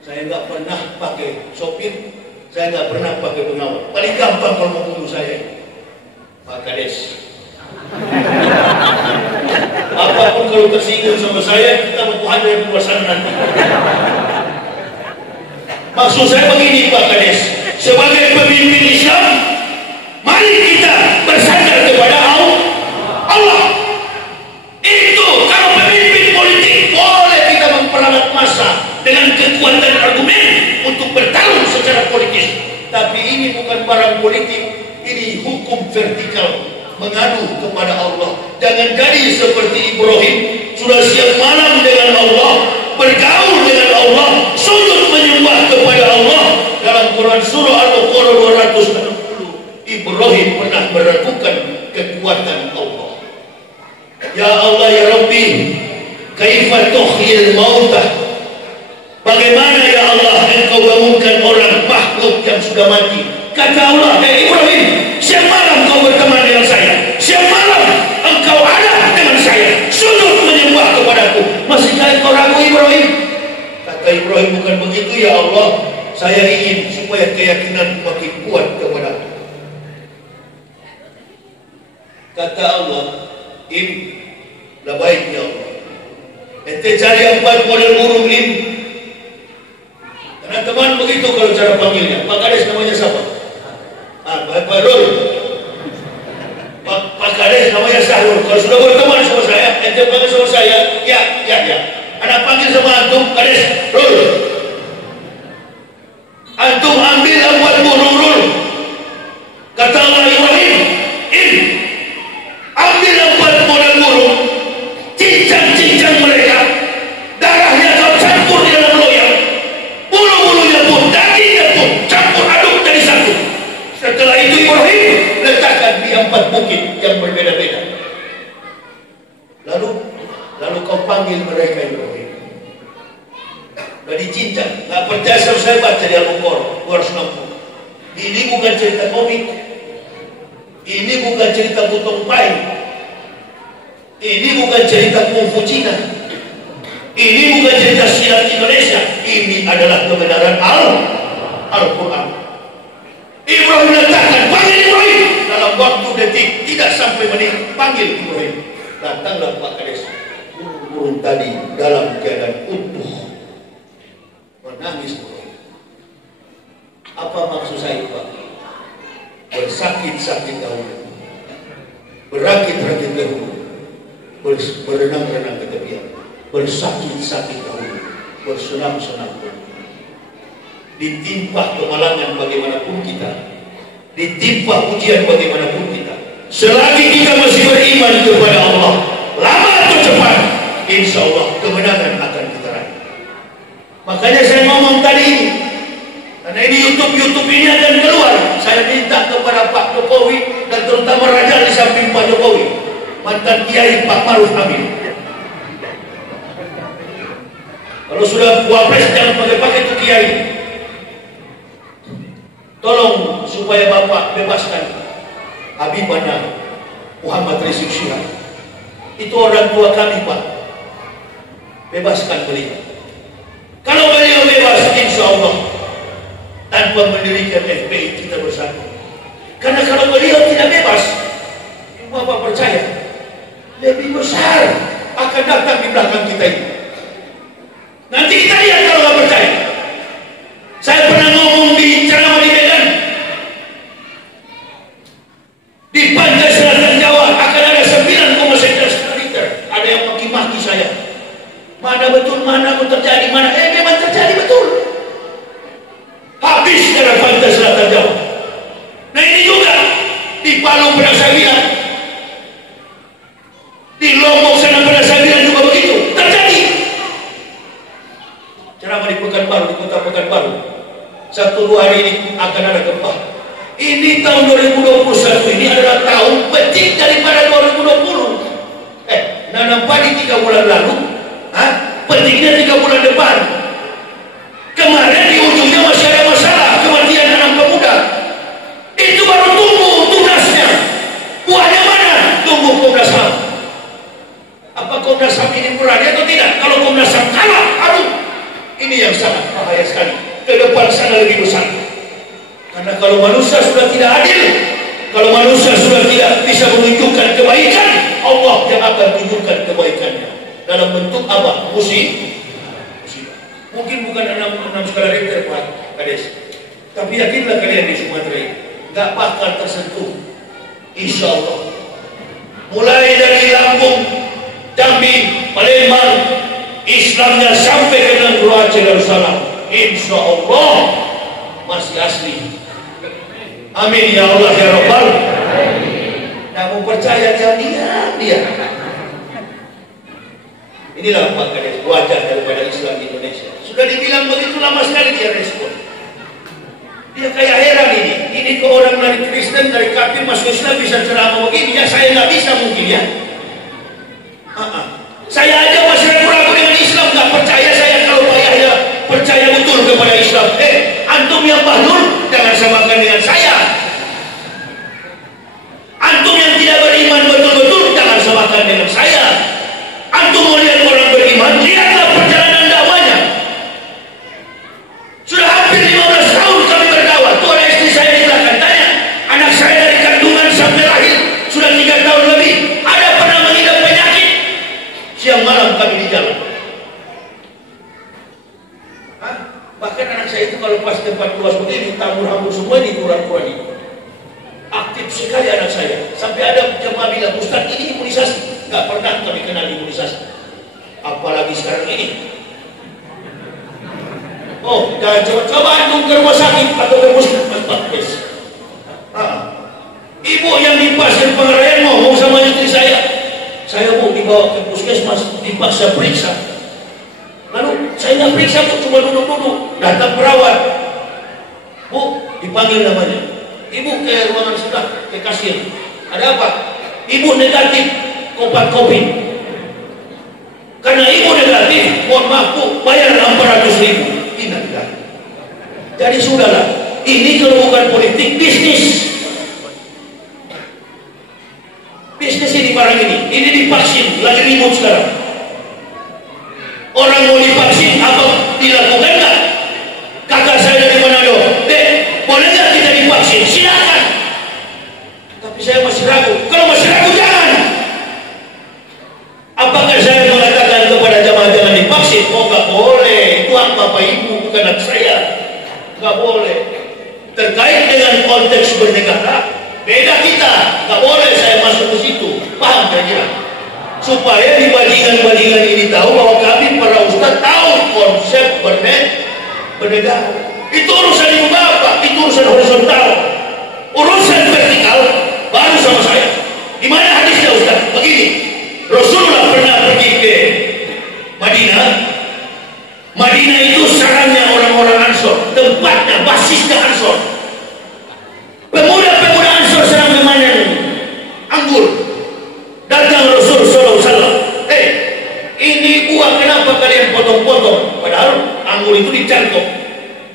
Saya nggak pernah pakai sopir, saya nggak pernah pakai pengawal. Paling gampang kalau mau bunuh saya, Pak Kades. Apapun kalau tersinggung sama saya, kita bertuhan dari luar sana nanti. Maksud saya begini Pak Kades, sebagai pemimpin Islam, mari kita bersandar kepada Allah. Itu kalau pemimpin politik boleh kita memperalat massa dengan kekuatan argumen untuk bertarung secara politis. Tapi ini bukan barang politik, ini hukum vertikal, mengadu kepada Allah. Jangan jadi seperti Ibrahim, sudah siap malam dengan Allah, bergaul dengan Allah, sujud menyembah kepada Allah. Dalam Quran surah Al-Baqarah 260, Ibrahim pernah meragukan kekuatan Allah. Ya Allah ya Rabbi, kaifa tuhyil mautah? Bagaimana ya Allah engkau bangunkan orang makhluk yang sudah mati? Kata Allah, hei Ibrahim, siap malam kau berteman dengan saya, siap malam engkau ada dengan saya, sujud menyembah kepadaku. Masihkah engkau ragu Ibrahim? Kata Ibrahim, bukan begitu ya Allah, saya ingin supaya keyakinan makin kuat kepadaku. Kata Allah, im, lah baik ya Allah, ente cari 4 model burung im. Karena teman begitu kalau cara panggilnya. Pak Kades namanya siapa? Pak Rul. Pak Kades namanya Sahrul. Kalau sudah berteman sama saya, ente panggil sama saya, ya. Anak panggil sama antum, Kades, Rul. Antum ambil 4 burung Rul. Kata Allah Ibrahim, ambil 4 model burung, cincang-cincang mereka, darahnya kau campur di dalam loyang, bulu-bulunya pun, dagingnya pun campur aduk jadi satu. Setelah itu Ibrahim letakkan di 4 bukit yang berbeda-beda. Lalu kau panggil mereka Ibrahim. Sudah dicincang. Nggak percaya saya baca di Al-Baqarah 260. Ini bukan cerita komik. Ini bukan cerita Butong Pai. Ini bukan cerita kungfu Cina. Ini bukan cerita silat Indonesia. Ini adalah kebenaran Al-Quran. Ibrahim letakkan, panggil Ibrahim. Dalam waktu detik, tidak sampai menit, panggil Ibrahim. Datanglah Pak Kades. Burung tadi dalam keadaan utuh, menangis Ibrahim. Apa maksud saya Pak? Bersakit-sakit dahulu, berakit-rakit dahulu, berenang-renang ke tepian, bersakit-sakit dahulu, bersenam-senam dahulu. Ditimpa kemalangan bagaimanapun kita, ditimpa ujian bagaimanapun kita, selagi kita masih beriman kepada Allah, lama atau cepat, insya Allah kemenangan akan kita raih. Makanya saya ngomong tadi ini, karena ini YouTube ini akan keluar. Saya minta kepada Pak Jokowi dan terutama Raja di samping Pak Jokowi, mantan Kiai Pak Maruf Amin. Kalau sudah wapres jangan pakai itu Kiai. Tolong supaya Bapak bebaskan Habibana Muhammad Rizik Syihab. Itu orang tua kami Pak. Bebaskan beliau. Kalau beliau bebas, insya Allah tanpa mendirikan FPI kita bersatu. Karena kalau beliau tidak bebas, Bapak percaya lebih besar akan datang di belakang kita ini. Nanti kita lihat kalau nggak percaya. Saya pernah ngomong di ceramah di Medan, di pantai selatan Jawa akan ada 9,9 liter. Ada yang maki-maki saya. Mana betul, mana pun terjadi, mana memang terjadi betul. Habis karena pantai selatan Jawa. Nah ini juga di Palu pernah saya bilang, di Lombok sana pernah saya bilang juga begitu terjadi. ceramah di Pekanbaru, di kota Pekanbaru. 1-2 hari ini akan ada gempa. Ini tahun 2021 ini adalah tahun petik daripada 2020. Nanam padi 3 bulan lalu, petiknya 3 bulan depan. Kemarin di ujungnya masih ada masalah kematian anak pemuda. Itu baru tumbuh tunasnya. Buahnya mana? Tunggu Komnas HAM. Apa Komnas HAM ini berani atau tidak? Kalau Komnas HAM kalah, aduh, ini yang sangat bahaya sekali. Ke depan sana lebih besar. Karena kalau manusia sudah tidak adil, kalau manusia sudah tidak bisa menunjukkan kebaikan, Allah yang akan tunjukkan kebaikannya. Dalam bentuk apa? Musibah. Mungkin bukan 6 skala Richter, Pak Kades. Tapi yakinlah kalian di Sumatera ini, gak bakal tersentuh. Insya Allah. Mulai dari Lampung, Jambi, Palembang, Islamnya sampai ke Negara Aceh Darussalam. Insya Allah masih asli. Amin ya Allah ya Rabbal. Nah, mau percaya dia. Inilah Pak Kades, wajah daripada Islam di Indonesia. Sudah dibilang begitu lama sekali dia respon. Dia kayak heran ini. Ini ke orang dari Kristen, dari kafir masuk Islam bisa ceramah begini. Ya saya nggak bisa mungkin ya. Saya aja masih ragu-ragu dengan Islam, nggak percaya saya kalau Pak Yahya percaya betul kepada Islam. Antum yang bahlul jangan samakan dengan saya. Antum yang tidak beriman betul-betul jangan samakan dengan saya. Antum mau lihat orang beriman, lihatlah perjalanan dakwahnya. Sudah hampir 15 tahun kami berdakwah. Tuh ada istri saya di belakang, tanya. Anak saya dari kandungan sampai lahir sudah 3 tahun lebih. Ada pernah mengidap penyakit? Siang malam kami di jalan. Bahkan anak saya itu kalau pas tempat luas begini, tambur rambut semua di kurang-kurang ini. Aktif sekali anak saya. Sampai ada jemaah bilang, Ustaz ini imunisasi. Gak pernah kami kenal imunisasi. Apalagi sekarang ini. Jangan coba antum ke rumah sakit atau ke puskesmas. Ibu yang di Pasir Pengarayan ngomong sama istri saya mau dibawa ke puskesmas, dipaksa periksa. Lalu saya nggak periksa, Bu, cuma duduk-duduk. Datang perawat, Bu, dipanggil namanya. Ibu ke ruangan sebelah, ke kasir. Ada apa? Ibu negatif Covid. Karena ibu negatif, mohon maaf Bu, bayar 600.000. Ingatlah. Jadi sudahlah, ini kalau bukan politik, bisnis. Bisnis ini barang ini divaksin, lagi ribut sekarang. Orang mau divaksin, apa dilakukan nggak? Kakak saya dari Manado, boleh nggak kita divaksin? Silakan. Tapi saya masih ragu. Kalau masih ragu jangan. Apakah saya mengatakan kepada jamaah jangan divaksin? Nggak boleh. Itu hak bapak ibu, bukan hak saya. Nggak boleh. Terkait dengan konteks bernegara, beda kita. Nggak boleh saya masuk ke situ. Paham kira-kira? Supaya di bandingan-bandingan ini tahu bahwa kami para ustaz tahu konsep bernegara. Itu urusan ibu bapak, itu urusan horizontal. Urusan vertikal baru sama saya. Di mana hadisnya Ustaz? Begini, Rasulullah pernah pergi ke Madinah. Madinah itu sarangnya orang-orang Ansor, tempatnya, basisnya Ansor. Pemuda-pemuda Ansor sedang memanen anggur. Datang Rasul SAW. Ini buah kenapa kalian potong-potong? Padahal anggur itu dicangkok.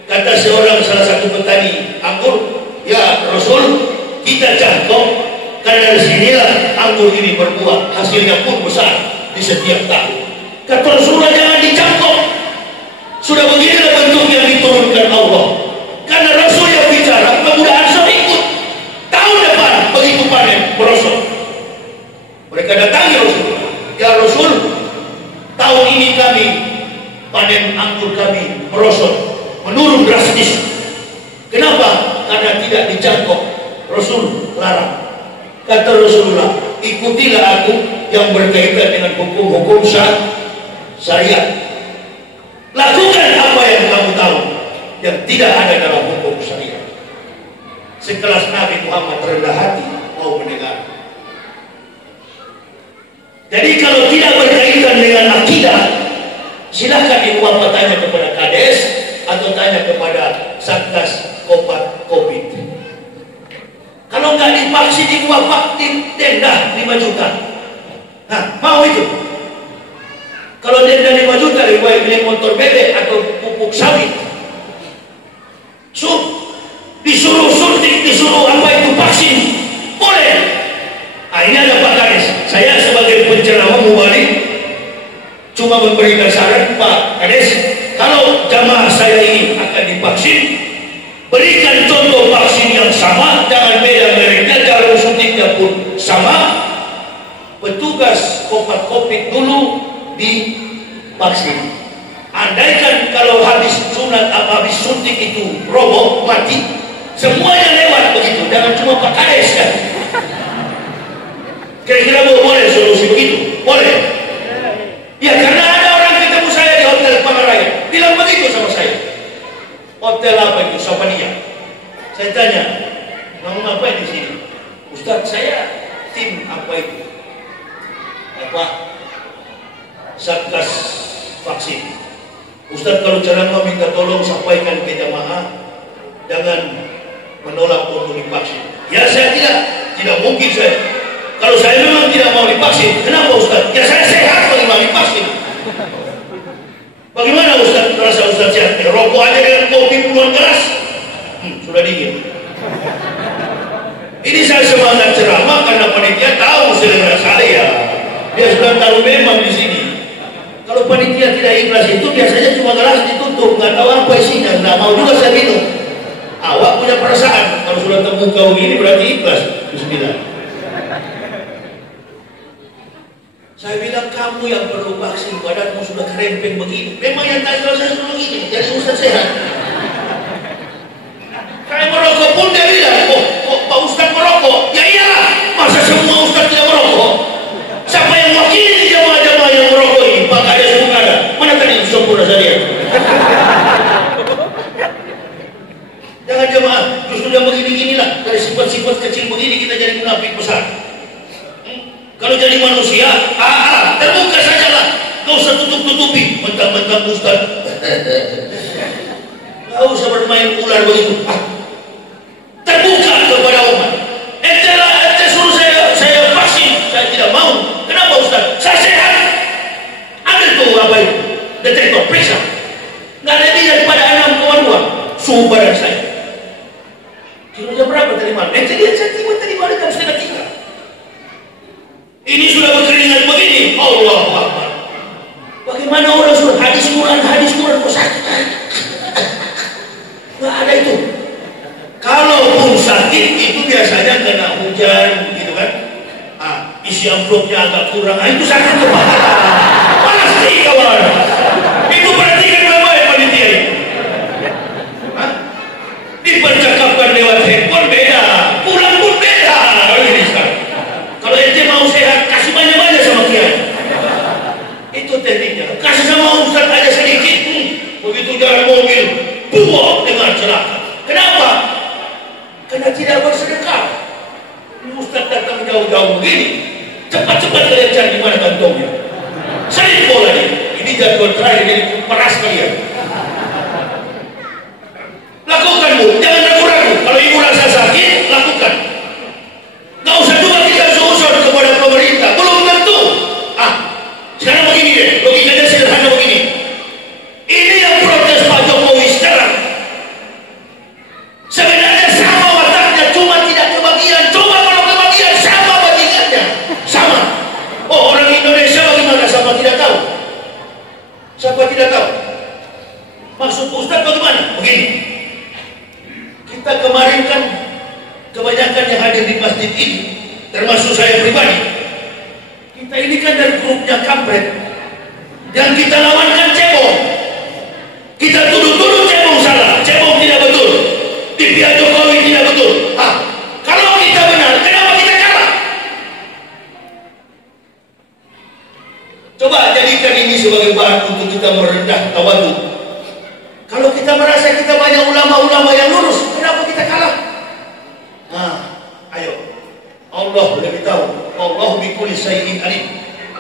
Kata salah satu petani anggur, ya Rasul, kita cangkok karena dari sinilah anggur ini berbuah, hasilnya pun besar di setiap tahun. Kata Rasulullah, jangan dicangkok. Sudah beginilah bentuk yang diturunkan Allah. Karena Rasul yang bicara, pemuda Ansor ikut. Tahun depan begitu panen merosot. Mereka datangi Rasulullah. Ya Rasul, tahun ini kami panen anggur kami merosot, menurun drastis. Kenapa? Karena tidak dicangkok. Rasul larang. Kata Rasulullah, ikutilah aku yang berkaitan dengan hukum-hukum syariat. Lakukan apa yang kamu tahu yang tidak ada dalam hukum syariat. Sekelas Nabi Muhammad rendah hati mau mendengar. Jadi kalau tidak berkaitan dengan akidah, Silakan ibu bapak tanya kepada Kades atau tanya kepada Satgas Covid. Kalau nggak divaksin ibu bapak denda 5 juta. Nah, mau itu? Kalau denda 5 juta lebih baik beli motor bebek atau pupuk sawit. Disuruh suntik, disuruh apa itu vaksin, boleh. Nah, ini ada Pak Kades. Saya sebagai penceramah mubalik cuma memberikan saran, Pak Kades, kalau jamaah saya ini akan divaksin, berikan contoh vaksin yang sama, jangan beda mereknya, jangan suntiknya pun sama. Petugas Covid dulu divaksin. Andaikan kalau habis sunat atau habis suntik itu roboh, mati, semuanya lewat begitu. Jangan cuma Pak Kades kan. Kira-kira boleh solusi begitu? Boleh. Ya, karena ada orang ketemu saya di Hotel Pangaraya, bilang begitu sama saya. Hotel apa itu? Sapania. Saya tanya, kamu ngapain di sini? Ustaz, saya tim apa itu? Apa? Satgas vaksin. Ustaz, kalau ceramah minta tolong sampaikan ke jamaah, jangan menolak untuk divaksin. Ya, saya tidak mungkin saya. Kalau saya memang tidak mau divaksin, kenapa Ustaz? Ya, saya sehat kalau mau divaksin. Bagaimana Ustaz? Rasa Ustaz sehat? Rokok aja dengan kopi puluhan gelas, sudah dingin. Ini saya semangat ceramah karena panitia tahu selera saya. Dia sudah tahu memang di sini. Kalau panitia tidak ikhlas itu biasanya cuma gelas ditutup, nggak tahu apa isinya, nggak mau juga saya minum. Awak punya perasaan, kalau sudah terbuka begini berarti ikhlas. Bismillah. Saya bilang, kamu yang perlu vaksin, badanmu sudah kerempeng begini. Memang yang tak selesai sudah begini, jadi Ustaz sehat. Kayak merokok pun dia bilang, kok Pak Ustaz merokok? Ya iyalah, masa semua Ustaz tidak merokok? Siapa yang wakili jamaah-jamaah yang merokok ini? Pak Kades pun ada. Mana tadi sempurna saja? Jangan jamaah, justru yang begini-beginilah. Dari sifat-sifat kecil begini kita jadi munafik besar. Kalau jadi manusia, terbuka sajalah. Gak usah tutup-tutupi. Mentang-mentang Ustaz. Gak usah bermain ular begitu. Terbuka kepada umat. Ente suruh saya vaksin. Saya tidak mau. Kenapa Ustaz? Saya sehat. Ambil tuh apa itu? Detektor, periksa. Gak lebih daripada 6,2 suhu badan saya. Kira jam berapa tadi malam? Ente lihat saya tiba tadi malam jam 2:30. Ini sudah berkeringat begini. Allah Akbar. Bagaimana orang sudah hadis Quran kok sakit? Nggak ada itu. Kalaupun sakit itu biasanya kena hujan gitu kan. Isi amplopnya agak kurang. Itu sakit kepala. Panas sih kawan. Itu perhatikan baik-baik panitia ini. Dipercakapkan lewat handphone beda. Pulang pun beda. Ini sekarang. Kalau ente mau sehat, kasih banyak-banyak sama kiai. Itu tekniknya. Kasih sama Ustaz aja sedikit. Begitu jalan mobil, buang dengan celaka. Kenapa? Karena tidak bersedekah. Ini Ustaz datang jauh-jauh begini. Cepat-cepat kalian cari di mana kantongnya. Salib bola dia. Ini jadwal terakhir, ini peras kalian. Lakukan Bu, jangan ragu-ragu. Kalau ibu rasa sakit, lakukan. Gak usah juga kita suzon kepada pemerintah, belum tentu. Sekarang begini deh, logikanya sederhana begini. Ini yang protes Pak Jokowi sekarang. Sebenarnya sama wataknya, cuma tidak kebagian. Coba kalau kebagian, sama bajingannya. Sama. Oh, orang Indonesia bagaimana? Sama tidak tahu. Siapa tidak tahu? Maksud Ustaz bagaimana? Begini. Kita kemarin kan kebanyakan yang hadir di masjid ini, termasuk saya pribadi, kita ini kan dari grupnya kampret. Yang kita lawankan cebong. Kita tuduh-tuduh cebong salah, cebong tidak betul, di pihak Jokowi tidak betul. Kalau kita benar, kenapa kita kalah? Coba jadikan ini sebagai bahan untuk kita merendah tawadhu. Kalau kita merasa kita banyak ulama-ulama yang lurus, kenapa kita kalah? Ayo, Allah lebih tahu. Allah bikulli syai'in alim.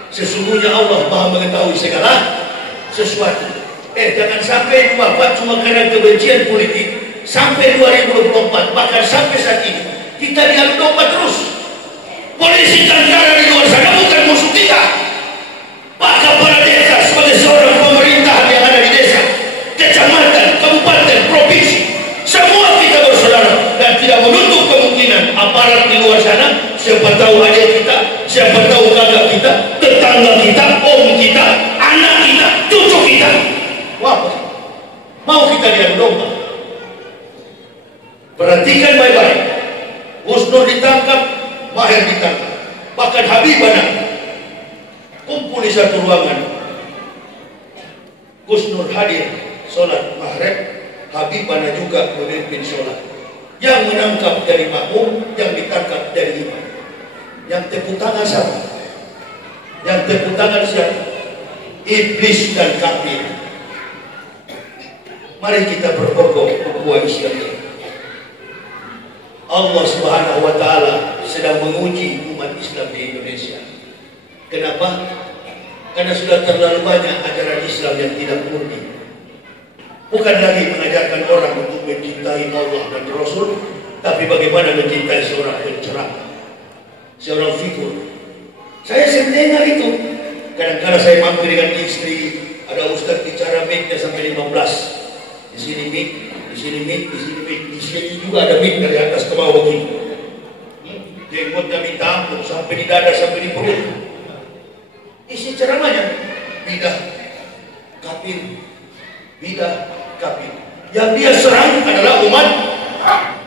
Sesungguhnya Allah Maha mengetahui segala sesuatu. Jangan sampai Bapak cuma karena kebencian politik sampai 2024, bahkan sampai saat ini kita diadu domba terus. Polisi tentara di luar sana bukan musuh kita. Pak Kepala Desa sebagai seorang pemerintahan yang ada di desa, kecamatan, kabupaten, provinsi, semua kita bersaudara dan tidak menutup kemungkinan aparat di luar sana, siapa tahu adik kita, siapa tahu kakak kita, tetangga kita, om kita, anak kita, cucu kita. Wah, mau kita diadu domba? Perhatikan baik-baik. Gus Nur ditangkap, Maher ditangkap, bahkan Habibana kumpul di satu ruangan. Gus Nur hadir sholat maghrib, Habibana juga memimpin sholat. Yang menangkap dari makmum, yang ditangkap dari imam. Yang tepuk tangan siapa? Yang tepuk tangan siapa? Iblis dan kafir. Mari kita berkokoh ukhuwah Islam. Allah Subhanahu wa Ta'ala sedang menguji umat Islam di Indonesia. Kenapa? Karena sudah terlalu banyak ajaran Islam yang tidak murni. Bukan lagi mengajarkan orang untuk mencintai Allah dan Rasul, tapi bagaimana mencintai seorang penceramah, seorang figur. Saya sering dengar itu. Kadang-kadang saya mampir dengan istri, ada ustaz bicara mic-nya sampai 15. Di sini mic, di sini mic, di sini mic, di sini juga ada mic dari atas ke bawah begini. Jenggotnya minta ampun sampai di dada, sampai di perut. Isi ceramahnya bidah, kafir, bidah, kafir. Yang dia serang adalah umat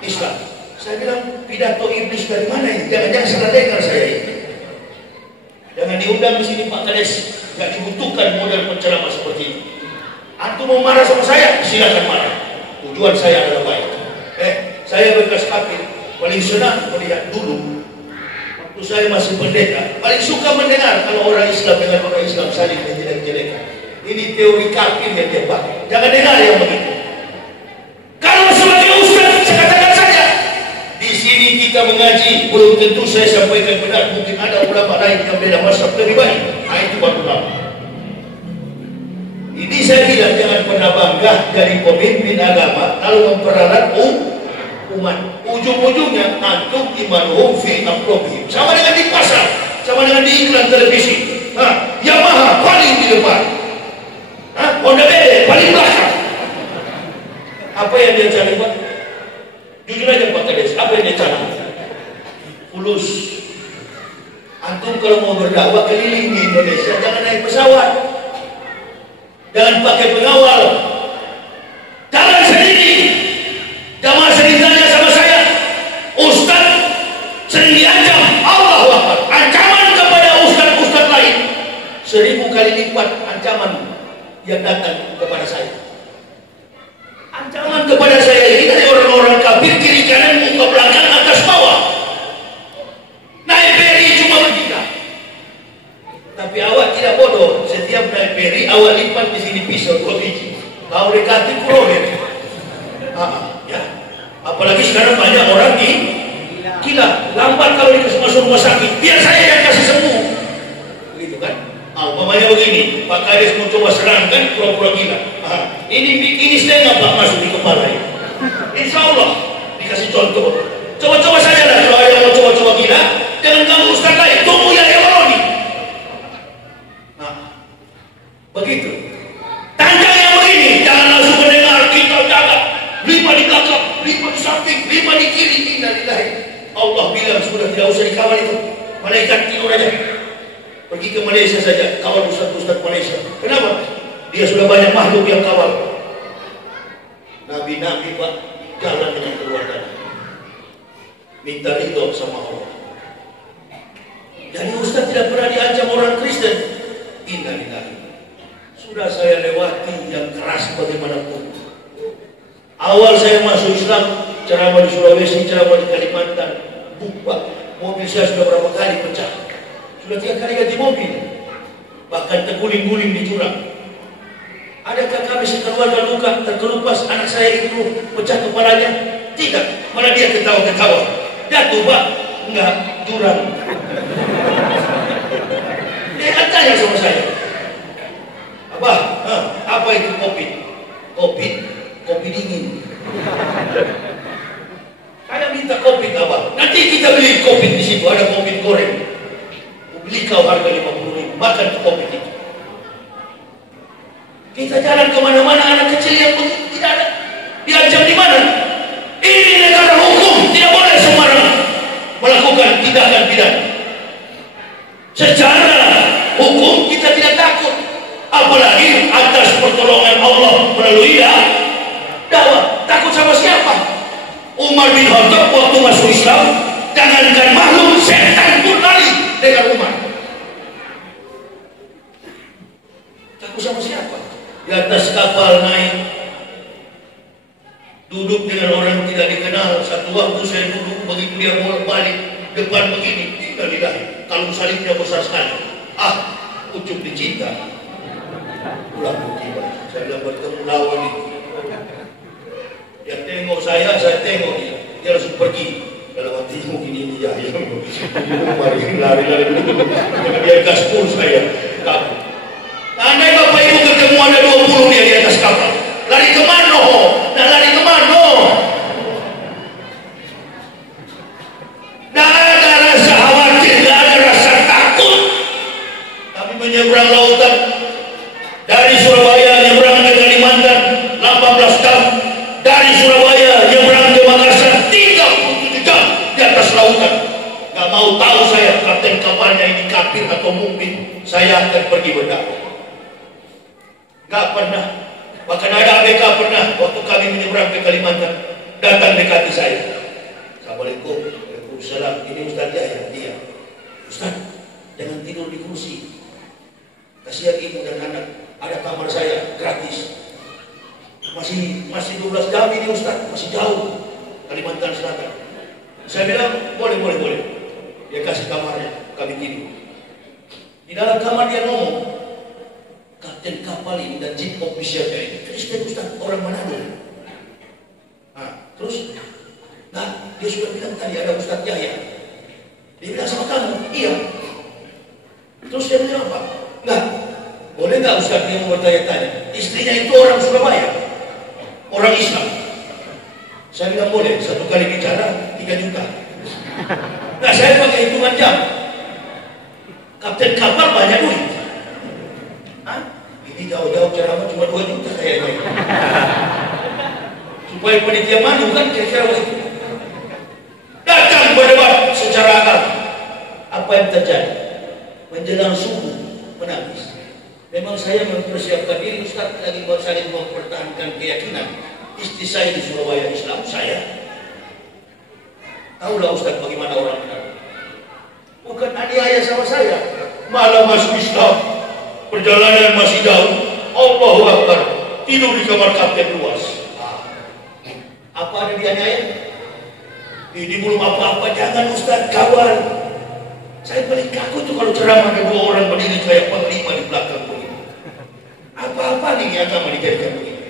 Islam. Saya bilang, pidato iblis dari mana ini? Jangan-jangan salah dengar saya ini. Jangan diundang di sini Pak Kades. Gak dibutuhkan model penceramah seperti ini. Antum mau marah sama saya? Silakan marah. Tujuan saya adalah baik. Saya bekas kafir, paling senang melihat dulu waktu saya masih pendeta, paling suka mendengar kalau orang Islam dengan orang Islam saling menjelek-jelekan. Ini teori kafir yang dia pakai. Jangan dengar yang begitu. Kalau sebagai ustaz, saya katakan saja, di sini kita mengaji, belum tentu saya sampaikan benar. Mungkin ada ulama lain yang beda mazhab lebih baik. Nah, itu baru lama. Ini saya bilang jangan pernah bangga dari pemimpin agama kalau memperalat umat. Ujung-ujungnya antum imanuhum fi amrobihim. Sama dengan di pasar, sama dengan di iklan televisi. Yamaha paling di depan, Honda BD paling belakang. Apa yang dia cari Pak? Jujur aja Pak Kades, apa yang dia cari? Fulus. Antum kalau mau berdakwah keliling di Indonesia jangan naik pesawat. Jangan pakai pengawal. Jalan sendiri. Jamaah sering tanya sama saya, Ustaz sering diancam. Allahu Akbar. Ancaman kepada ustaz-ustaz lain 1000 kali lipat ancaman yang datang kepada saya. Ancaman kepada saya ini dari orang-orang kafir, kiri kanan, muka belakang, atas bawah. Naik feri cuma bertiga. Tapi awak tidak bodoh. Setiap naik feri awak lipat di sini pisau 2 biji. Kau dekati kuronet. Ya. Apalagi sekarang banyak orang di gila. Lambat kalau dikasih masuk rumah sakit. Biar saya yang kasih sembuh. Begitu kan? Umpamanya begini, Pak Kades mau coba serang kan pura-pura gila. Ini setengah Pak masuk di kepala ini. Insya Allah dikasih contoh. Coba-coba saja lah kalau ada yang mau coba-coba gila. Jangan ganggu ustaz lain. Tunggu yang Ewaroni. Begitu. Tanjang yang begini, jangan langsung mendengar, kita jaga. 5 di belakang, 5 di samping, 5 di kiri. Innalillahi. Allah bilang sudah tidak usah dikawal itu. Malaikat tidur aja. Pergi ke Malaysia saja, kawal ustaz-ustaz Malaysia. Kenapa? Dia sudah banyak makhluk yang kawal. Nabi-nabi Pak jalan dengan keluarga. Minta ridho sama Allah. Jadi ustaz tidak pernah diancam orang Kristen. Innalillahi. Sudah saya lewati yang keras bagaimanapun. Awal saya masuk Islam, ceramah di Sulawesi, ceramah di Kalimantan, Pak, mobil saya sudah berapa kali pecah. Sudah 3 kali ganti mobil. Bahkan terguling-guling di jurang. Adakah kami sekeluarga luka, terkelupas anak saya itu pecah kepalanya? Tidak, malah dia ketawa-ketawa. Jatuh Pak? Enggak, jurang. Dia kan tanya sama saya, Abah, Apa itu COVID? Kopi dingin. Saya minta kopi apa? Nanti kita beli kopi di situ, ada kopi goreng. Beli kau harga 50.000, makan kopi itu. Kita jalan kemana-mana, anak kecil yang tidak ada. Diancam di mana? Ini negara hukum, tidak boleh sembarang melakukan tindakan pidana. Secara hukum kita tidak takut, apalagi atas pertolongan Allah melalui dakwah. Takut sama siapa? Umar bin Khattab waktu masuk Islam, jangankan makhluk, setan pun lari dengan Umar. Takut sama siapa? Di atas kapal naik, duduk dengan orang tidak dikenal. Satu waktu saya duduk, begitu dia bolak-balik depan begini, tinggal kalung salibnya besar sekali. Ucup dicinta. Pulang tiba, saya dapat bertemu lawan itu. Dia tengok saya tengok dia. Dia langsung pergi. Dalam hati mungkin ini ya. Mari lari dulu. Dia gaspol saya. Kabur. Andai Bapak Ibu ketemu ada 20 dia di atas kapal. Lari kemana? Nah, lari kemana? Tidak ada rasa khawatir, tidak ada rasa takut. Kami menyeberang lautan dari Surabaya nyebrang ke Kalimantan 18 jam, dari Surabaya nyebrang ke Makassar 37 jam di atas lautan. Gak mau tahu saya kapten kapalnya ini kafir atau mukmin, saya akan pergi berdakwah. Gak pernah. Bahkan ada ABK pernah waktu kami menyeberang ke Kalimantan datang dekati saya. Assalamualaikum. Waalaikumsalam. Ini Ustaz Yahya. Iya. Ustaz, jangan tidur di kursi. Kasihan ibu dan anak. Ada kamar saya gratis. Masih 12 jam ini Ustaz, masih jauh Kalimantan Selatan. Saya bilang boleh. Dia kasih kamarnya, kami tidur. Di dalam kamar dia ngomong, kapten kapal ini dan chief officernya ini Kristen Ustaz, orang Manado. Terus, dia sudah bilang tadi ada Ustaz Yahya. Dia bilang sama kamu, iya. Terus dia bilang apa? Boleh nggak Ustaz dia mau bertanya-tanya? Istrinya itu orang Surabaya, orang Islam. Saya bilang boleh, satu kali bicara 3 juta. Saya pakai hitungan jam. Kapten kapal banyak duit. Ini jauh-jauh ceramah cuma 2 juta kayaknya. Supaya panitia malu kan kira-kira begitu. Datang berdebat secara agama. Apa yang terjadi? Menjelang subuh menangis. Memang saya mempersiapkan diri Ustaz lagi saling mempertahankan keyakinan. Istri saya di Surabaya Islam, saya. Tahulah Ustaz bagaimana orang benar. Bukan aniaya sama saya, malah masuk Islam. Perjalanan masih jauh. Allahu Akbar. Tidur di kamar kapten luas. Apa ada dianiaya? Ini belum apa-apa. Jangan Ustaz, kawan. Saya paling kaku tuh kalau ceramah ada 2 orang berdiri kayak panglima di belakang begini. Apa-apa nih agama dijadikan begini?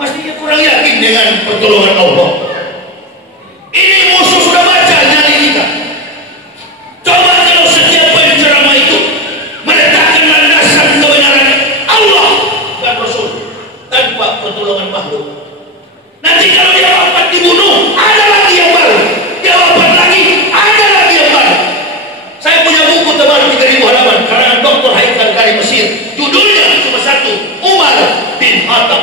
Mestinya kurang yakin dengan pertolongan Allah. Ini musuh sudah baca nyali kita. Coba kalau setiap penceramah itu meletakkan landasan kebenaran Allah dan Rasul tanpa pertolongan makhluk. Nanti kalau dia wafat dibunuh, ada lagi yang baru. Dia wafat lagi, ada lagi yang baru. Saya punya buku tebal 3.000 halaman karangan Dr. Haikal dari Mesir. Judulnya cuma satu, Umar bin Khattab.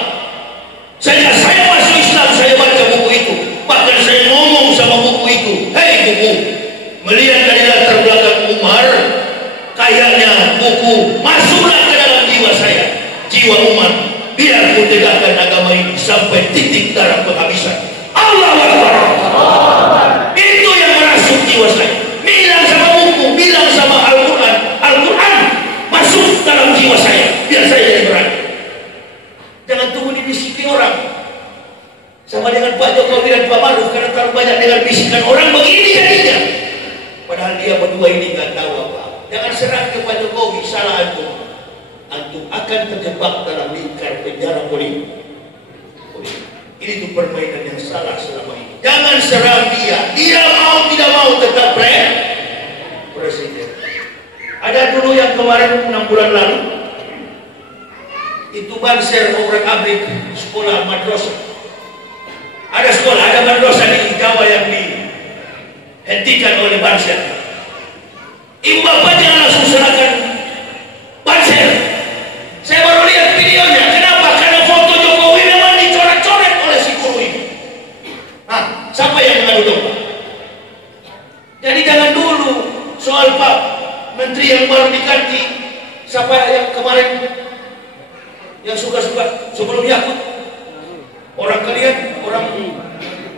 Sejak saya masuk Islam, saya baca buku itu. Bahkan saya ngomong sama buku itu, hei buku, melihat dari latar belakang Umar, kayaknya buku masuklah ke dalam jiwa saya, jiwa Umar. Biar ku tegakkan agama ini sampai titik darah penghabisan. Allahu Akbar. Itu yang merasuk jiwa saya. Bilang sama buku, bilang sama Al-Quran. Al-Quran masuk dalam jiwa saya. Biar saya jadi berani. Jangan tunggu dibisiki orang. Sama dengan Pak Jokowi dan Pak Maruf, karena terlalu banyak dengan bisikan orang begini jadinya. Padahal dia berdua ini nggak tahu apa. Jangan serang ke Pak Jokowi, salah antum. Antum akan terjebak dalam lingkar penjara politik. Ini tuh permainan yang salah selama ini. Jangan serang dia. Dia mau tidak mau tetap presiden. Ada dulu yang kemarin 6 bulan lalu itu Itu Banser orang abrik sekolah madrasah. Ada sekolah, ada madrasah di Jawa yang dihentikan oleh Banser. Ibu bapak jangan langsung serahkan Banser. Saya baru lihat videonya. Kenapa? Karena foto Jokowi memang dicoret-coret oleh si guru itu. Nah, siapa yang mengadu domba? Jadi jangan dulu soal Pak Menteri yang baru diganti. Siapa yang kemarin yang suka-suka sebelum Yakut? Orang kalian, orang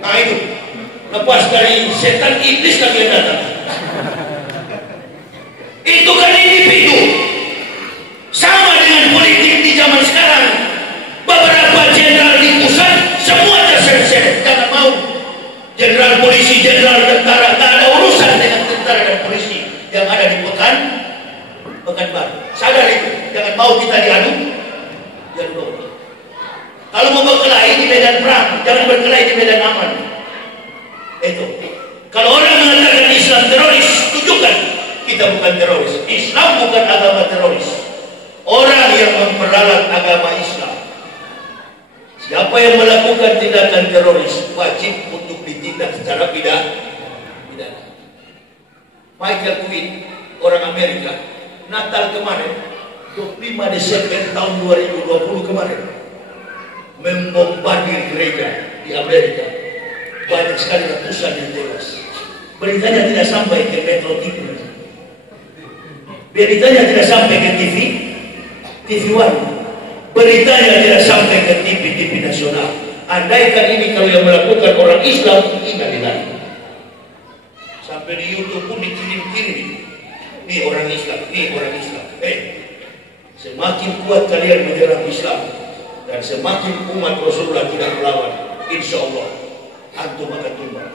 nah itu lepas dari setan iblis kalian datang. Itu kan individu. Sama dengan politik di zaman sekarang. Beberapa jenderal di pusat semua terseret-seret. Jangan mau jenderal polisi, jenderal tentara, tak ada urusan dengan tentara dan polisi yang ada di Pekanbaru. Sadar itu. Jangan mau kita diadu. Kalau mau berkelahi di medan perang, jangan berkelahi di medan aman. Itu. Kalau orang mengatakan Islam teroris, tunjukkan kita bukan teroris. Islam bukan agama teroris. Orang yang memperalat agama Islam. Siapa yang melakukan tindakan teroris wajib untuk ditindak secara pidana. Michael Quinn, orang Amerika, Natal kemarin, 25 Desember tahun 2020 kemarin, membombardir gereja di Amerika. Banyak sekali ratusan yang tewas. Beritanya tidak sampai ke Metro TV. Beritanya tidak sampai ke TV One. Beritanya tidak sampai ke TV nasional. Andaikan ini kalau yang melakukan orang Islam, innalillahi. Sampai di YouTube pun dikirim-kirim. Ini orang Islam, ini orang Islam. Semakin kuat kalian menyerang Islam dan semakin umat Rasulullah tidak melawan, insya Allah antum akan tumbang.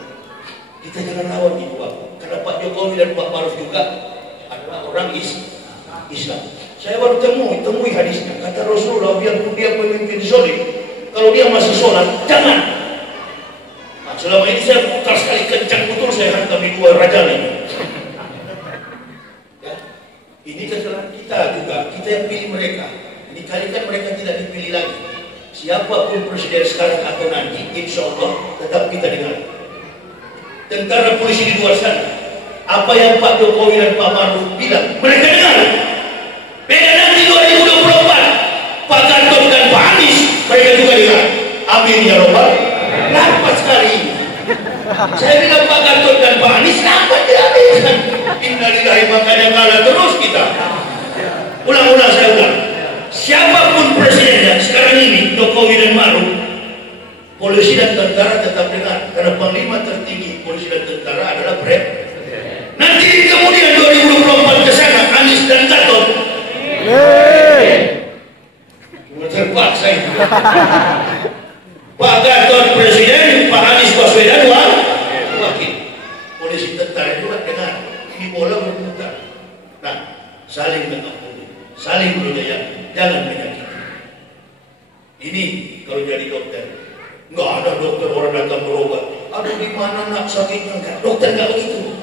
Kita jangan lawan itu, karena Pak Jokowi dan Pak Maruf juga adalah orang Islam. Saya baru temui hadisnya. Kata Rasulullah, biarpun dia pemimpin zalim, kalau dia masih sholat, jangan. Nah, selama ini saya putar sekali kencang betul, saya hantam di dua raja ini. Ya, ini kesalahan kita juga. Kita yang pilih mereka. Ini kali kan mereka tidak dipilih lagi. Siapapun presiden sekarang atau nanti, insya Allah tetap kita dengar. Tentara polisi di luar sana, apa yang Pak Jokowi dan Pak Maruf bilang, mereka dengar. Beda nanti 2024, Pak Gatot dan Pak Anies, mereka juga dengar. Amin ya Rabbal. Lambat sekali. Saya bilang Pak Gatot dan Pak Anies lambat dihabiskan. Innalillahi, makanya kalah terus kita. Ulang-ulang saya ulang. Siapapun presidennya sekarang ini, Jokowi dan Maruf, polisi dan tentara tetap dengar. Karena panglima tertinggi polisi dan tentara adalah nanti kemudian 2024 ke sana, Anies dan Gatot. Terpaksa itu. Pak Gatot presiden, Pak Anies Baswedan wakil. Polisi tentara juga dengar. Ini bola berputar. Nah, saling mengampuni, saling berjaya, jangan menyakiti. Ini kalau jadi dokter, nggak ada dokter orang datang berobat. Aduh, di mana nak sakitnya? Enggak, dokter nggak begitu.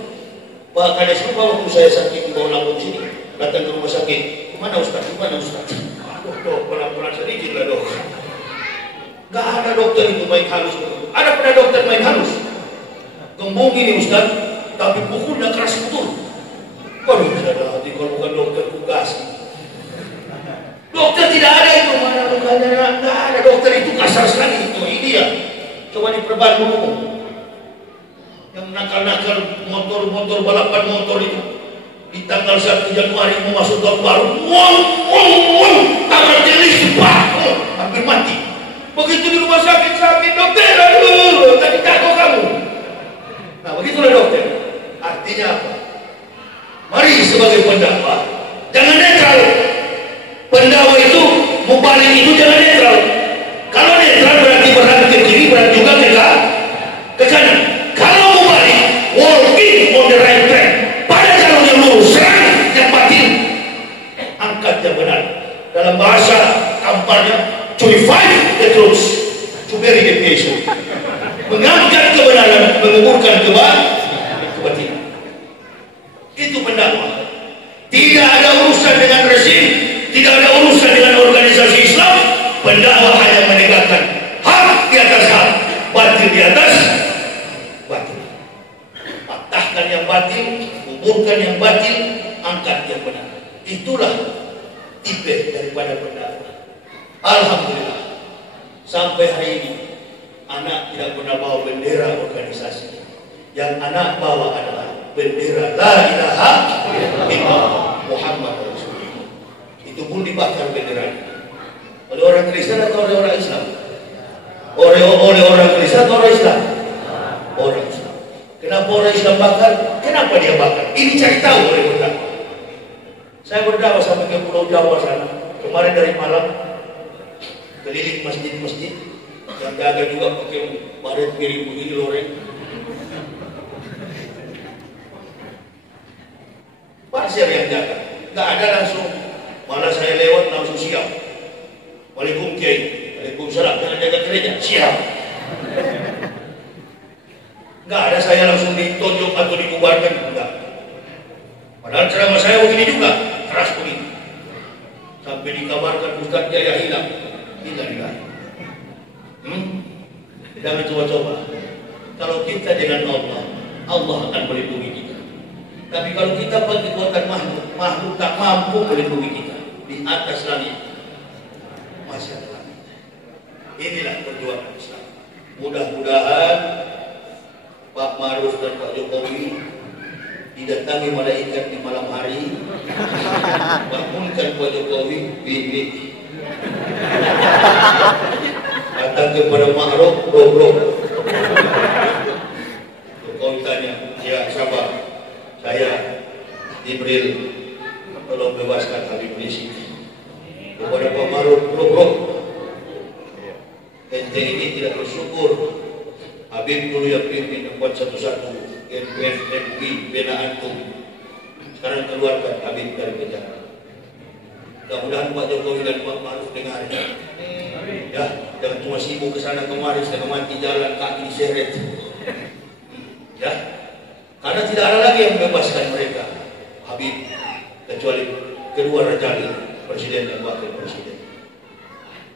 Pak Kades lupa waktu saya sakit di bawah lambung sini, datang ke rumah sakit. Mana Ustaz? Mana Ustaz? Aduh, dok, pelan-pelan sedikit lah dok. Nggak ada dokter itu main halus. Ada pernah dokter main halus? Gembung ini Ustaz, tapi pukulnya keras betul. Waduh, tidak ada hati kalau bukan dokter tugas. Dokter tidak ada itu, mana lukanya? Nggak ada, dokter itu kasar sekali itu. Ini ya, coba diperban dulu. Yang nakal-nakal motor balapan motor itu di tanggal 1 Januari mau masuk tahun baru, tangan tilis, hampir mati. Begitu di rumah sakit, dokter, aduh, tadi jatuh kamu. Nah, begitulah dokter. Artinya apa? Mari sebagai pendakwa, jangan netral. Pendakwa itu, mubalik itu jangan netral. Kalau netral berarti berhati ke kiri, berarti juga ke kanan. Kalau mubalik, walking on the right track. Pada jalur yang lurus, serang yang batin, angkat yang benar. Dalam bahasa kamparnya, to revive the truth, to bury the patient. Mengangkat kebenaran, menguburkan kebatilan. Itu pendakwa. Tidak ada urusan hadir di atas batil. Patahkan yang batil, kuburkan yang batil, angkat yang benar. Itulah tipe daripada pendakwah. Alhamdulillah, sampai hari ini anak tidak pernah bawa bendera organisasi. Yang anak bawa adalah bendera La ilaha illallah Muhammad Rasulullah. Itu pun dibakar benderanya oleh orang Kristen atau oleh orang Islam? Oleh orang Kristen atau orang Islam? Orang Islam. Kenapa orang Islam bakar? Kenapa dia bakar? Ini cari tahu oleh berdakwah. Saya berdakwah sampai ke Pulau Jawa sana. Kemarin dari Malang keliling masjid-masjid, yang jaga juga pakai baret piring begini loreng. Pasir yang jaga, nggak ada langsung. Malah saya lewat langsung siap. Waalaikumsalam Kiai, waalaikumsalam. Jangan jaga gereja, siap. Nggak ada saya langsung ditonjok atau dibubarkan, enggak. Padahal ceramah saya begini juga, keras begini. Sampai dikabarkan Ustaz Jaya hilang. Tidak. Jangan coba-coba. Kalau kita dengan Allah, Allah akan melindungi kita. Tapi kalau kita pakai kekuatan makhluk tak mampu melindungi kita. Di atas langit masih ada langit. Inilah perjuangan Islam. Mudah-mudahan Pak Maruf dan Pak Jokowi didatangi malaikat di malam hari, bangunkan Pak Jokowi, bibi datang kepada Ma'ruf, bro. Jokowi tanya, ya sabar, saya Jibril, tolong bebaskan Habib Rizik. Kepada Pak Ma'ruf, bro, ente ini tidak bersyukur. Habib dulu yang pimpin buat satu-satu MUI bina antum. Sekarang keluarkan Habib dari penjara. Mudah-mudahan Pak Jokowi dan Pak Ma'ruf dengar. Ya, jangan cuma sibuk ke sana kemari setengah mati jalan kaki diseret. Ya, karena tidak ada lagi yang membebaskan mereka. Habib kecuali kedua raja presiden dan wakil presiden.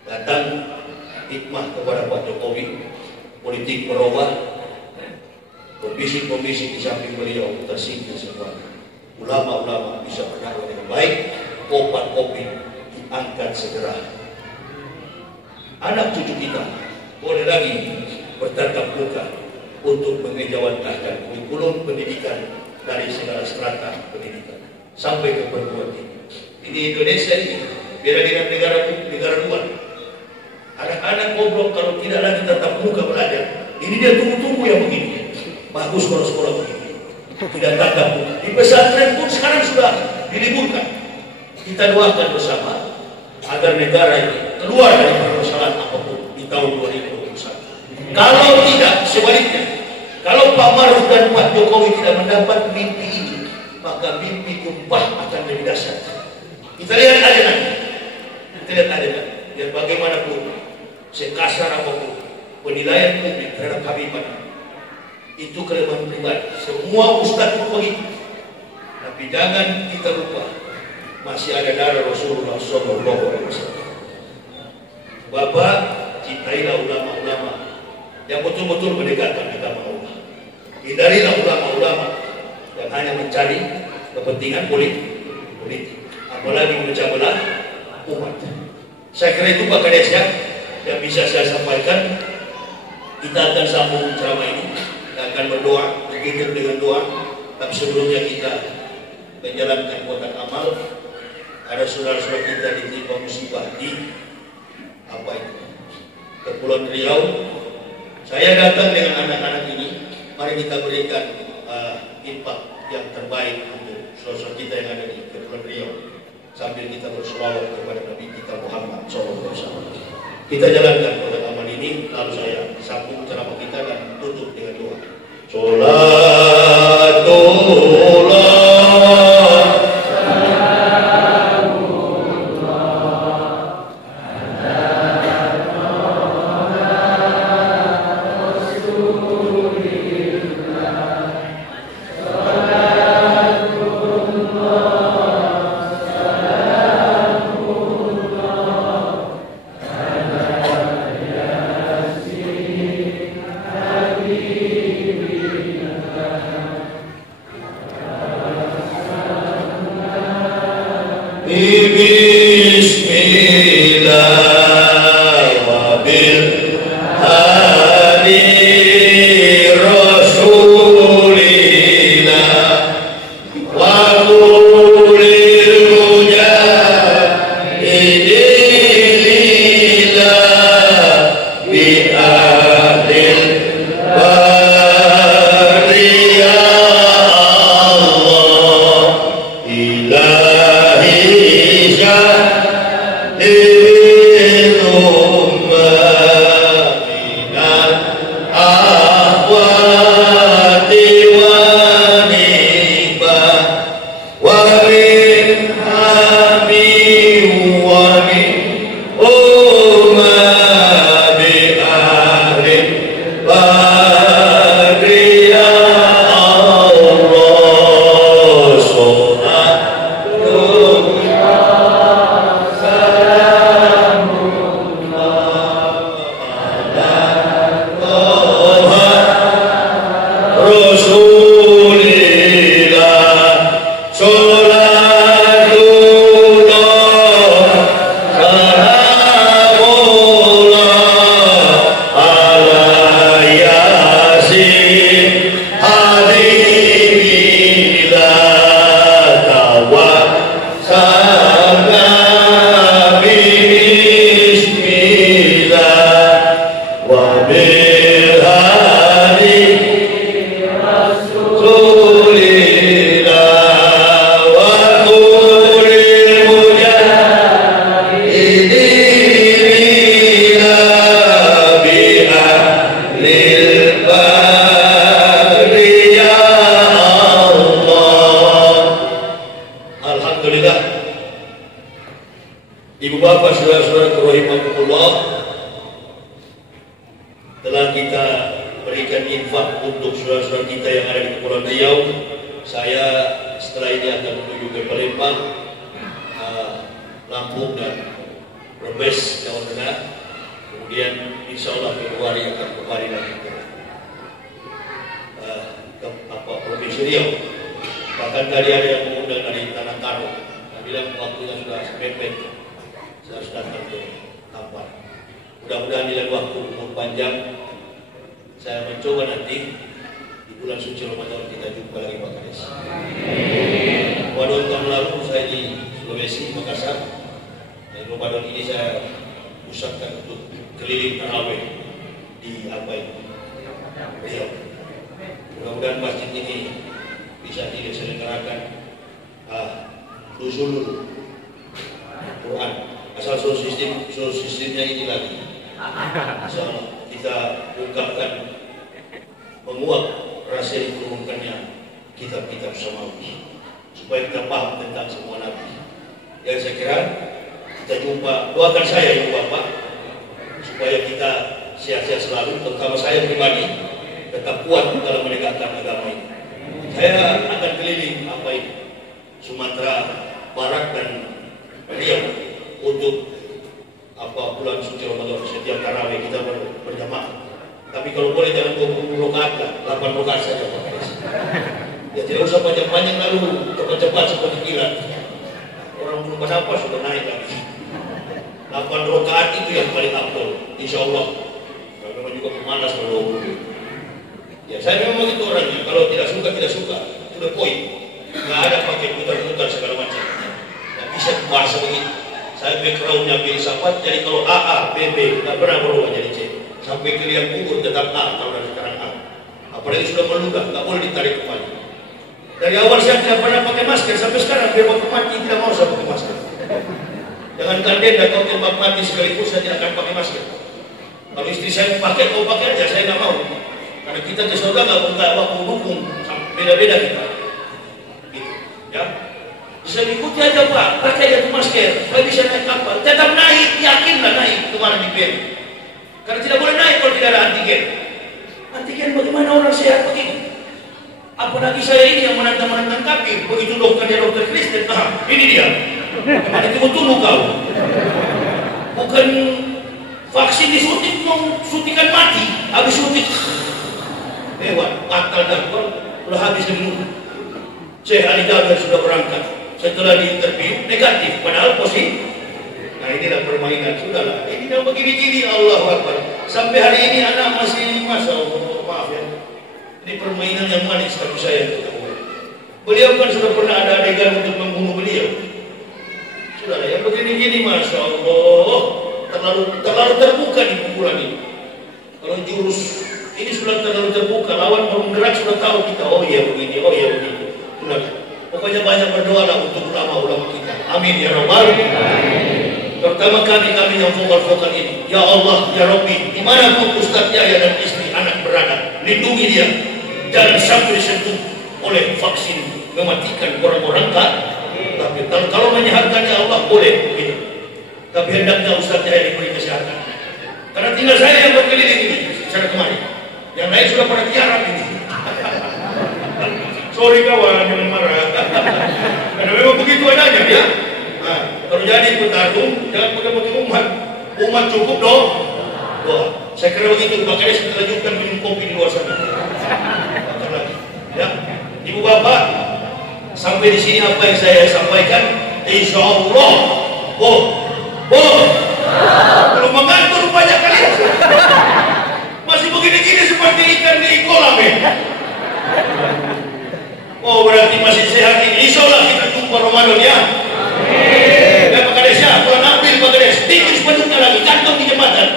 Datang hikmah kepada Pak Jokowi, politik berubah, pembisik-pembisik di samping beliau tersingkir semua. Ulama-ulama bisa berdakwah dengan baik, obat-obat diangkat segera. Anak cucu kita boleh lagi bertatap muka untuk mengejawantahkan kurikulum pendidikan dari segala strata pendidikan sampai ke perguruan tinggi. Di Indonesia ini beda dengan negara luar. Anak-anak goblok kalau tidak lagi tatap muka belajar, ini dia tunggu-tunggu yang begini. Bagus kalau sekolah begini, tidak tatap muka. Di pesantren pun sekarang sudah diliburkan. Kita doakan bersama agar negara ini keluar dari permasalahan apapun di tahun 2021. Kalau tidak, sebaliknya, kalau Pak Maruf dan Pak Jokowi tidak mendapat mimpi ini, maka mimpi tumpah akan lebih dahsyat. Kita lihat aja nanti. Biar bagaimanapun, sekasar apapun penilaian publik terhadap Habib itu kelemahan pribadi. Semua ustaz itu begitu. Tapi jangan kita lupa masih ada darah Rasulullah SAW. Bapak, cintailah ulama-ulama yang betul-betul mendekatkan agama Allah. Hindarilah ulama-ulama yang hanya mencari kepentingan politik, apalagi memecah belah umat. Saya kira itu Pak Kades yang bisa saya sampaikan. Kita akan sambung ceramah ini, kita akan berdoa, begitu dengan doa. Tapi sebelumnya kita menjalankan kotak amal. Ada saudara-saudara kita ditimpa musibah di Kepulauan Riau. Saya datang dengan anak-anak ini. Mari kita berikan infak yang terbaik untuk saudara kita yang ada di Kepulauan Riau, sambil kita berselawat kepada Nabi kita Muhammad SAW. Kita jalankan kotak amal ini, lalu saya sambung ceramah kita dan tutup dengan doa. Sholatullah ahlil bari ya Allah ilahi syahidil ummah minal ahwati wa nibah wa min hami wa min ummah bi ahlil bari ya Allah sallallahu Rasulillah sholatullah salamullah ala yasin habibillah tawassalna bismillah wa bil hadi Rasulillah wa kulil mujahidina bi ahlil bari ya Allah. Alhamdulillah, Ibu Bapak saudara-saudara rahimakumullah, telah kita berikan infak untuk saudara-saudara kita yang ada di Kepulauan Riau. Saya setelah ini akan menuju ke Palembang, Lampung dan Brebes, Jawa Tengah. Kemudian insya Allah Februari akan kembali lagi ke Provinsi Riau. Bahkan tadi ada yang mengundang dari Tanah Karo. Saya bilang waktunya sudah mepet, saya harus datang ke Kampar. Mudah-mudahan di lain waktu umur panjang. Saya mencoba nanti di bulan suci Ramadan kita jumpa lagi Pak Kades. Ramadan tahun lalu saya di Sulawesi, Makassar. Dan Ramadan ini saya usahakan untuk keliling tarawih di Riau. Mudah-mudahan masjid ini bisa diselenggarakan nuzul Quran. Asal sound sistemnya ini lagi. Insyaallah kita ungkapkan, menguak rasa diturunkannya kitab-kitab samawi supaya kita paham tentang semua nabi. Yang saya kira kita jumpa, doakan saya Ibu Bapak supaya kita sehat-sehat selalu, terutama saya pribadi tetap kuat dalam menegakkan agama ini. Saya akan keliling Sumatera Barat dan Riau untuk bulan suci Ramadan. Setiap tarawih kita berjamaah. Tapi kalau boleh jangan 20 rakaat lah, 8 rakaat saja Pak. Ya tidak usah panjang-panjang lalu cepat-cepat seperti kilat. Orang belum berapa sudah naik lagi. 8 rakaat itu yang paling afdal, insya Allah. Kalau memang juga pemanas kalau 20. Ya saya memang begitu orangnya. Kalau tidak suka itu the point. Nggak ada pakai putar-putar segala macam. Nggak bisa bahasa begitu. Saya backgroundnya filsafat, jadi kalau AA, BB, nggak pernah berubah jadi C. Sampai ke liang kubur tetap A, kalau dari sekarang A. Apalagi sudah meludah, nggak boleh ditarik kembali. Dari awal saya tidak pernah pakai masker, sampai sekarang biar waktu mati tidak mau saya pakai masker. Jangan tanda kau tembak mati sekaligus saya tidak akan pakai masker. Kalau istri saya pakai, kau pakai aja, saya nggak mau. Karena kita ke surga nggak waktu dukung, beda-beda kita. Gitu, ya. Bisa ikuti aja Pak, pakai aja masker, supaya bisa naik kapal. Tetap naik, yakinlah naik kemarin di BM. Karena tidak boleh naik kalau tidak ada antigen. Antigen bagaimana orang sehat begitu? Apalagi saya ini yang menantang kafir. Begitu dokternya dokter Kristen, ini dia. Kemarin itu tunggu kau. Bukan vaksin disuntik, mau suntikan mati. Habis suntik, lewat, batal dah. Udah habis dulu. Syekh Ali Jabir sudah berangkat. Setelah diinterview negatif, padahal positif. Nah inilah permainan, sudahlah. Ini dah begini-gini, Allahu Akbar. Sampai hari ini anak masih Masya Allah, maaf ya. Ini permainan yang manis tapi saya tidak tahu. Beliau kan sudah pernah ada adegan untuk membunuh beliau. Sudahlah, yang begini-gini Masya Allah. Terlalu terbuka di pukulan ini. Kalau jurus ini sudah terlalu terbuka, lawan baru gerak sudah tahu kita, oh iya begini, oh iya begini. Sudah. Pokoknya banyak berdoa untuk ulama-ulama kita. Amin ya Rabbal. Terutama kami yang vokal-vokal ini. Ya Allah, ya Rabbi, dimanapun Ustaz Yahya dan istri anak berada, lindungi dia. Jangan sampai sentuh oleh vaksin mematikan orang-orang tapi kalau menyehatkannya Allah boleh begitu. Tapi hendaknya Ustaz Yahya diberi kesehatan. Karena tinggal saya yang berkeliling ini sana kemari. Yang lain sudah pada tiarap ini. Sorry kawan, jangan marah. Karena memang begitu adanya ya. Nah, kalau jadi petarung jangan pakai umat. Umat cukup dong. Doa. Saya kira begitu. Makanya saya terlanjutkan minum kopi di luar sana. Ya, ibu bapak, sampai di sini apa yang saya sampaikan, insya Allah, belum mengantur banyak kali, masih begini-gini seperti ikan di kolam ya. Oh berarti masih sehat ini. Insya Allah kita jumpa Ramadan ya. Dan Pak Kades ya, Tuan ambil Pak Kades, bikin sepeduknya lagi, kantong di jembatan.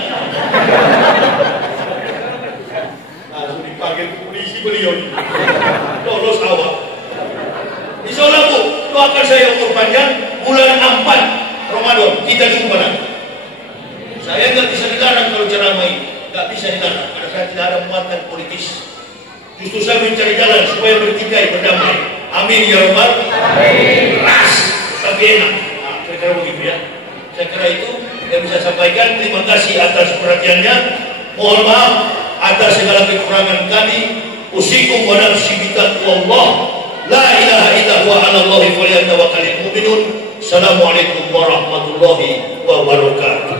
Langsung dipanggil ke polisi beliau ini. Lolos awak. Insya Allah Bu, doakan saya umur panjang, bulan 4 Ramadan kita jumpa lagi. Saya nggak bisa dilarang kalau ceramah ini, nggak bisa dilarang karena saya tidak ada muatan politis. Justru saya mencari jalan supaya bertikai berdamai. Amin ya Rabbal. Amin. Ras tapi enak. Nah, kira-kira begitu ya. Saya kira itu yang bisa sampaikan. Terima kasih atas perhatiannya. Mohon maaf atas segala kekurangan kami. Usikum wa nafsi bitaqwallah. La ilaha illa huwa 'alallahi falyatawakkalul mu'minun. Assalamualaikum warahmatullahi wabarakatuh.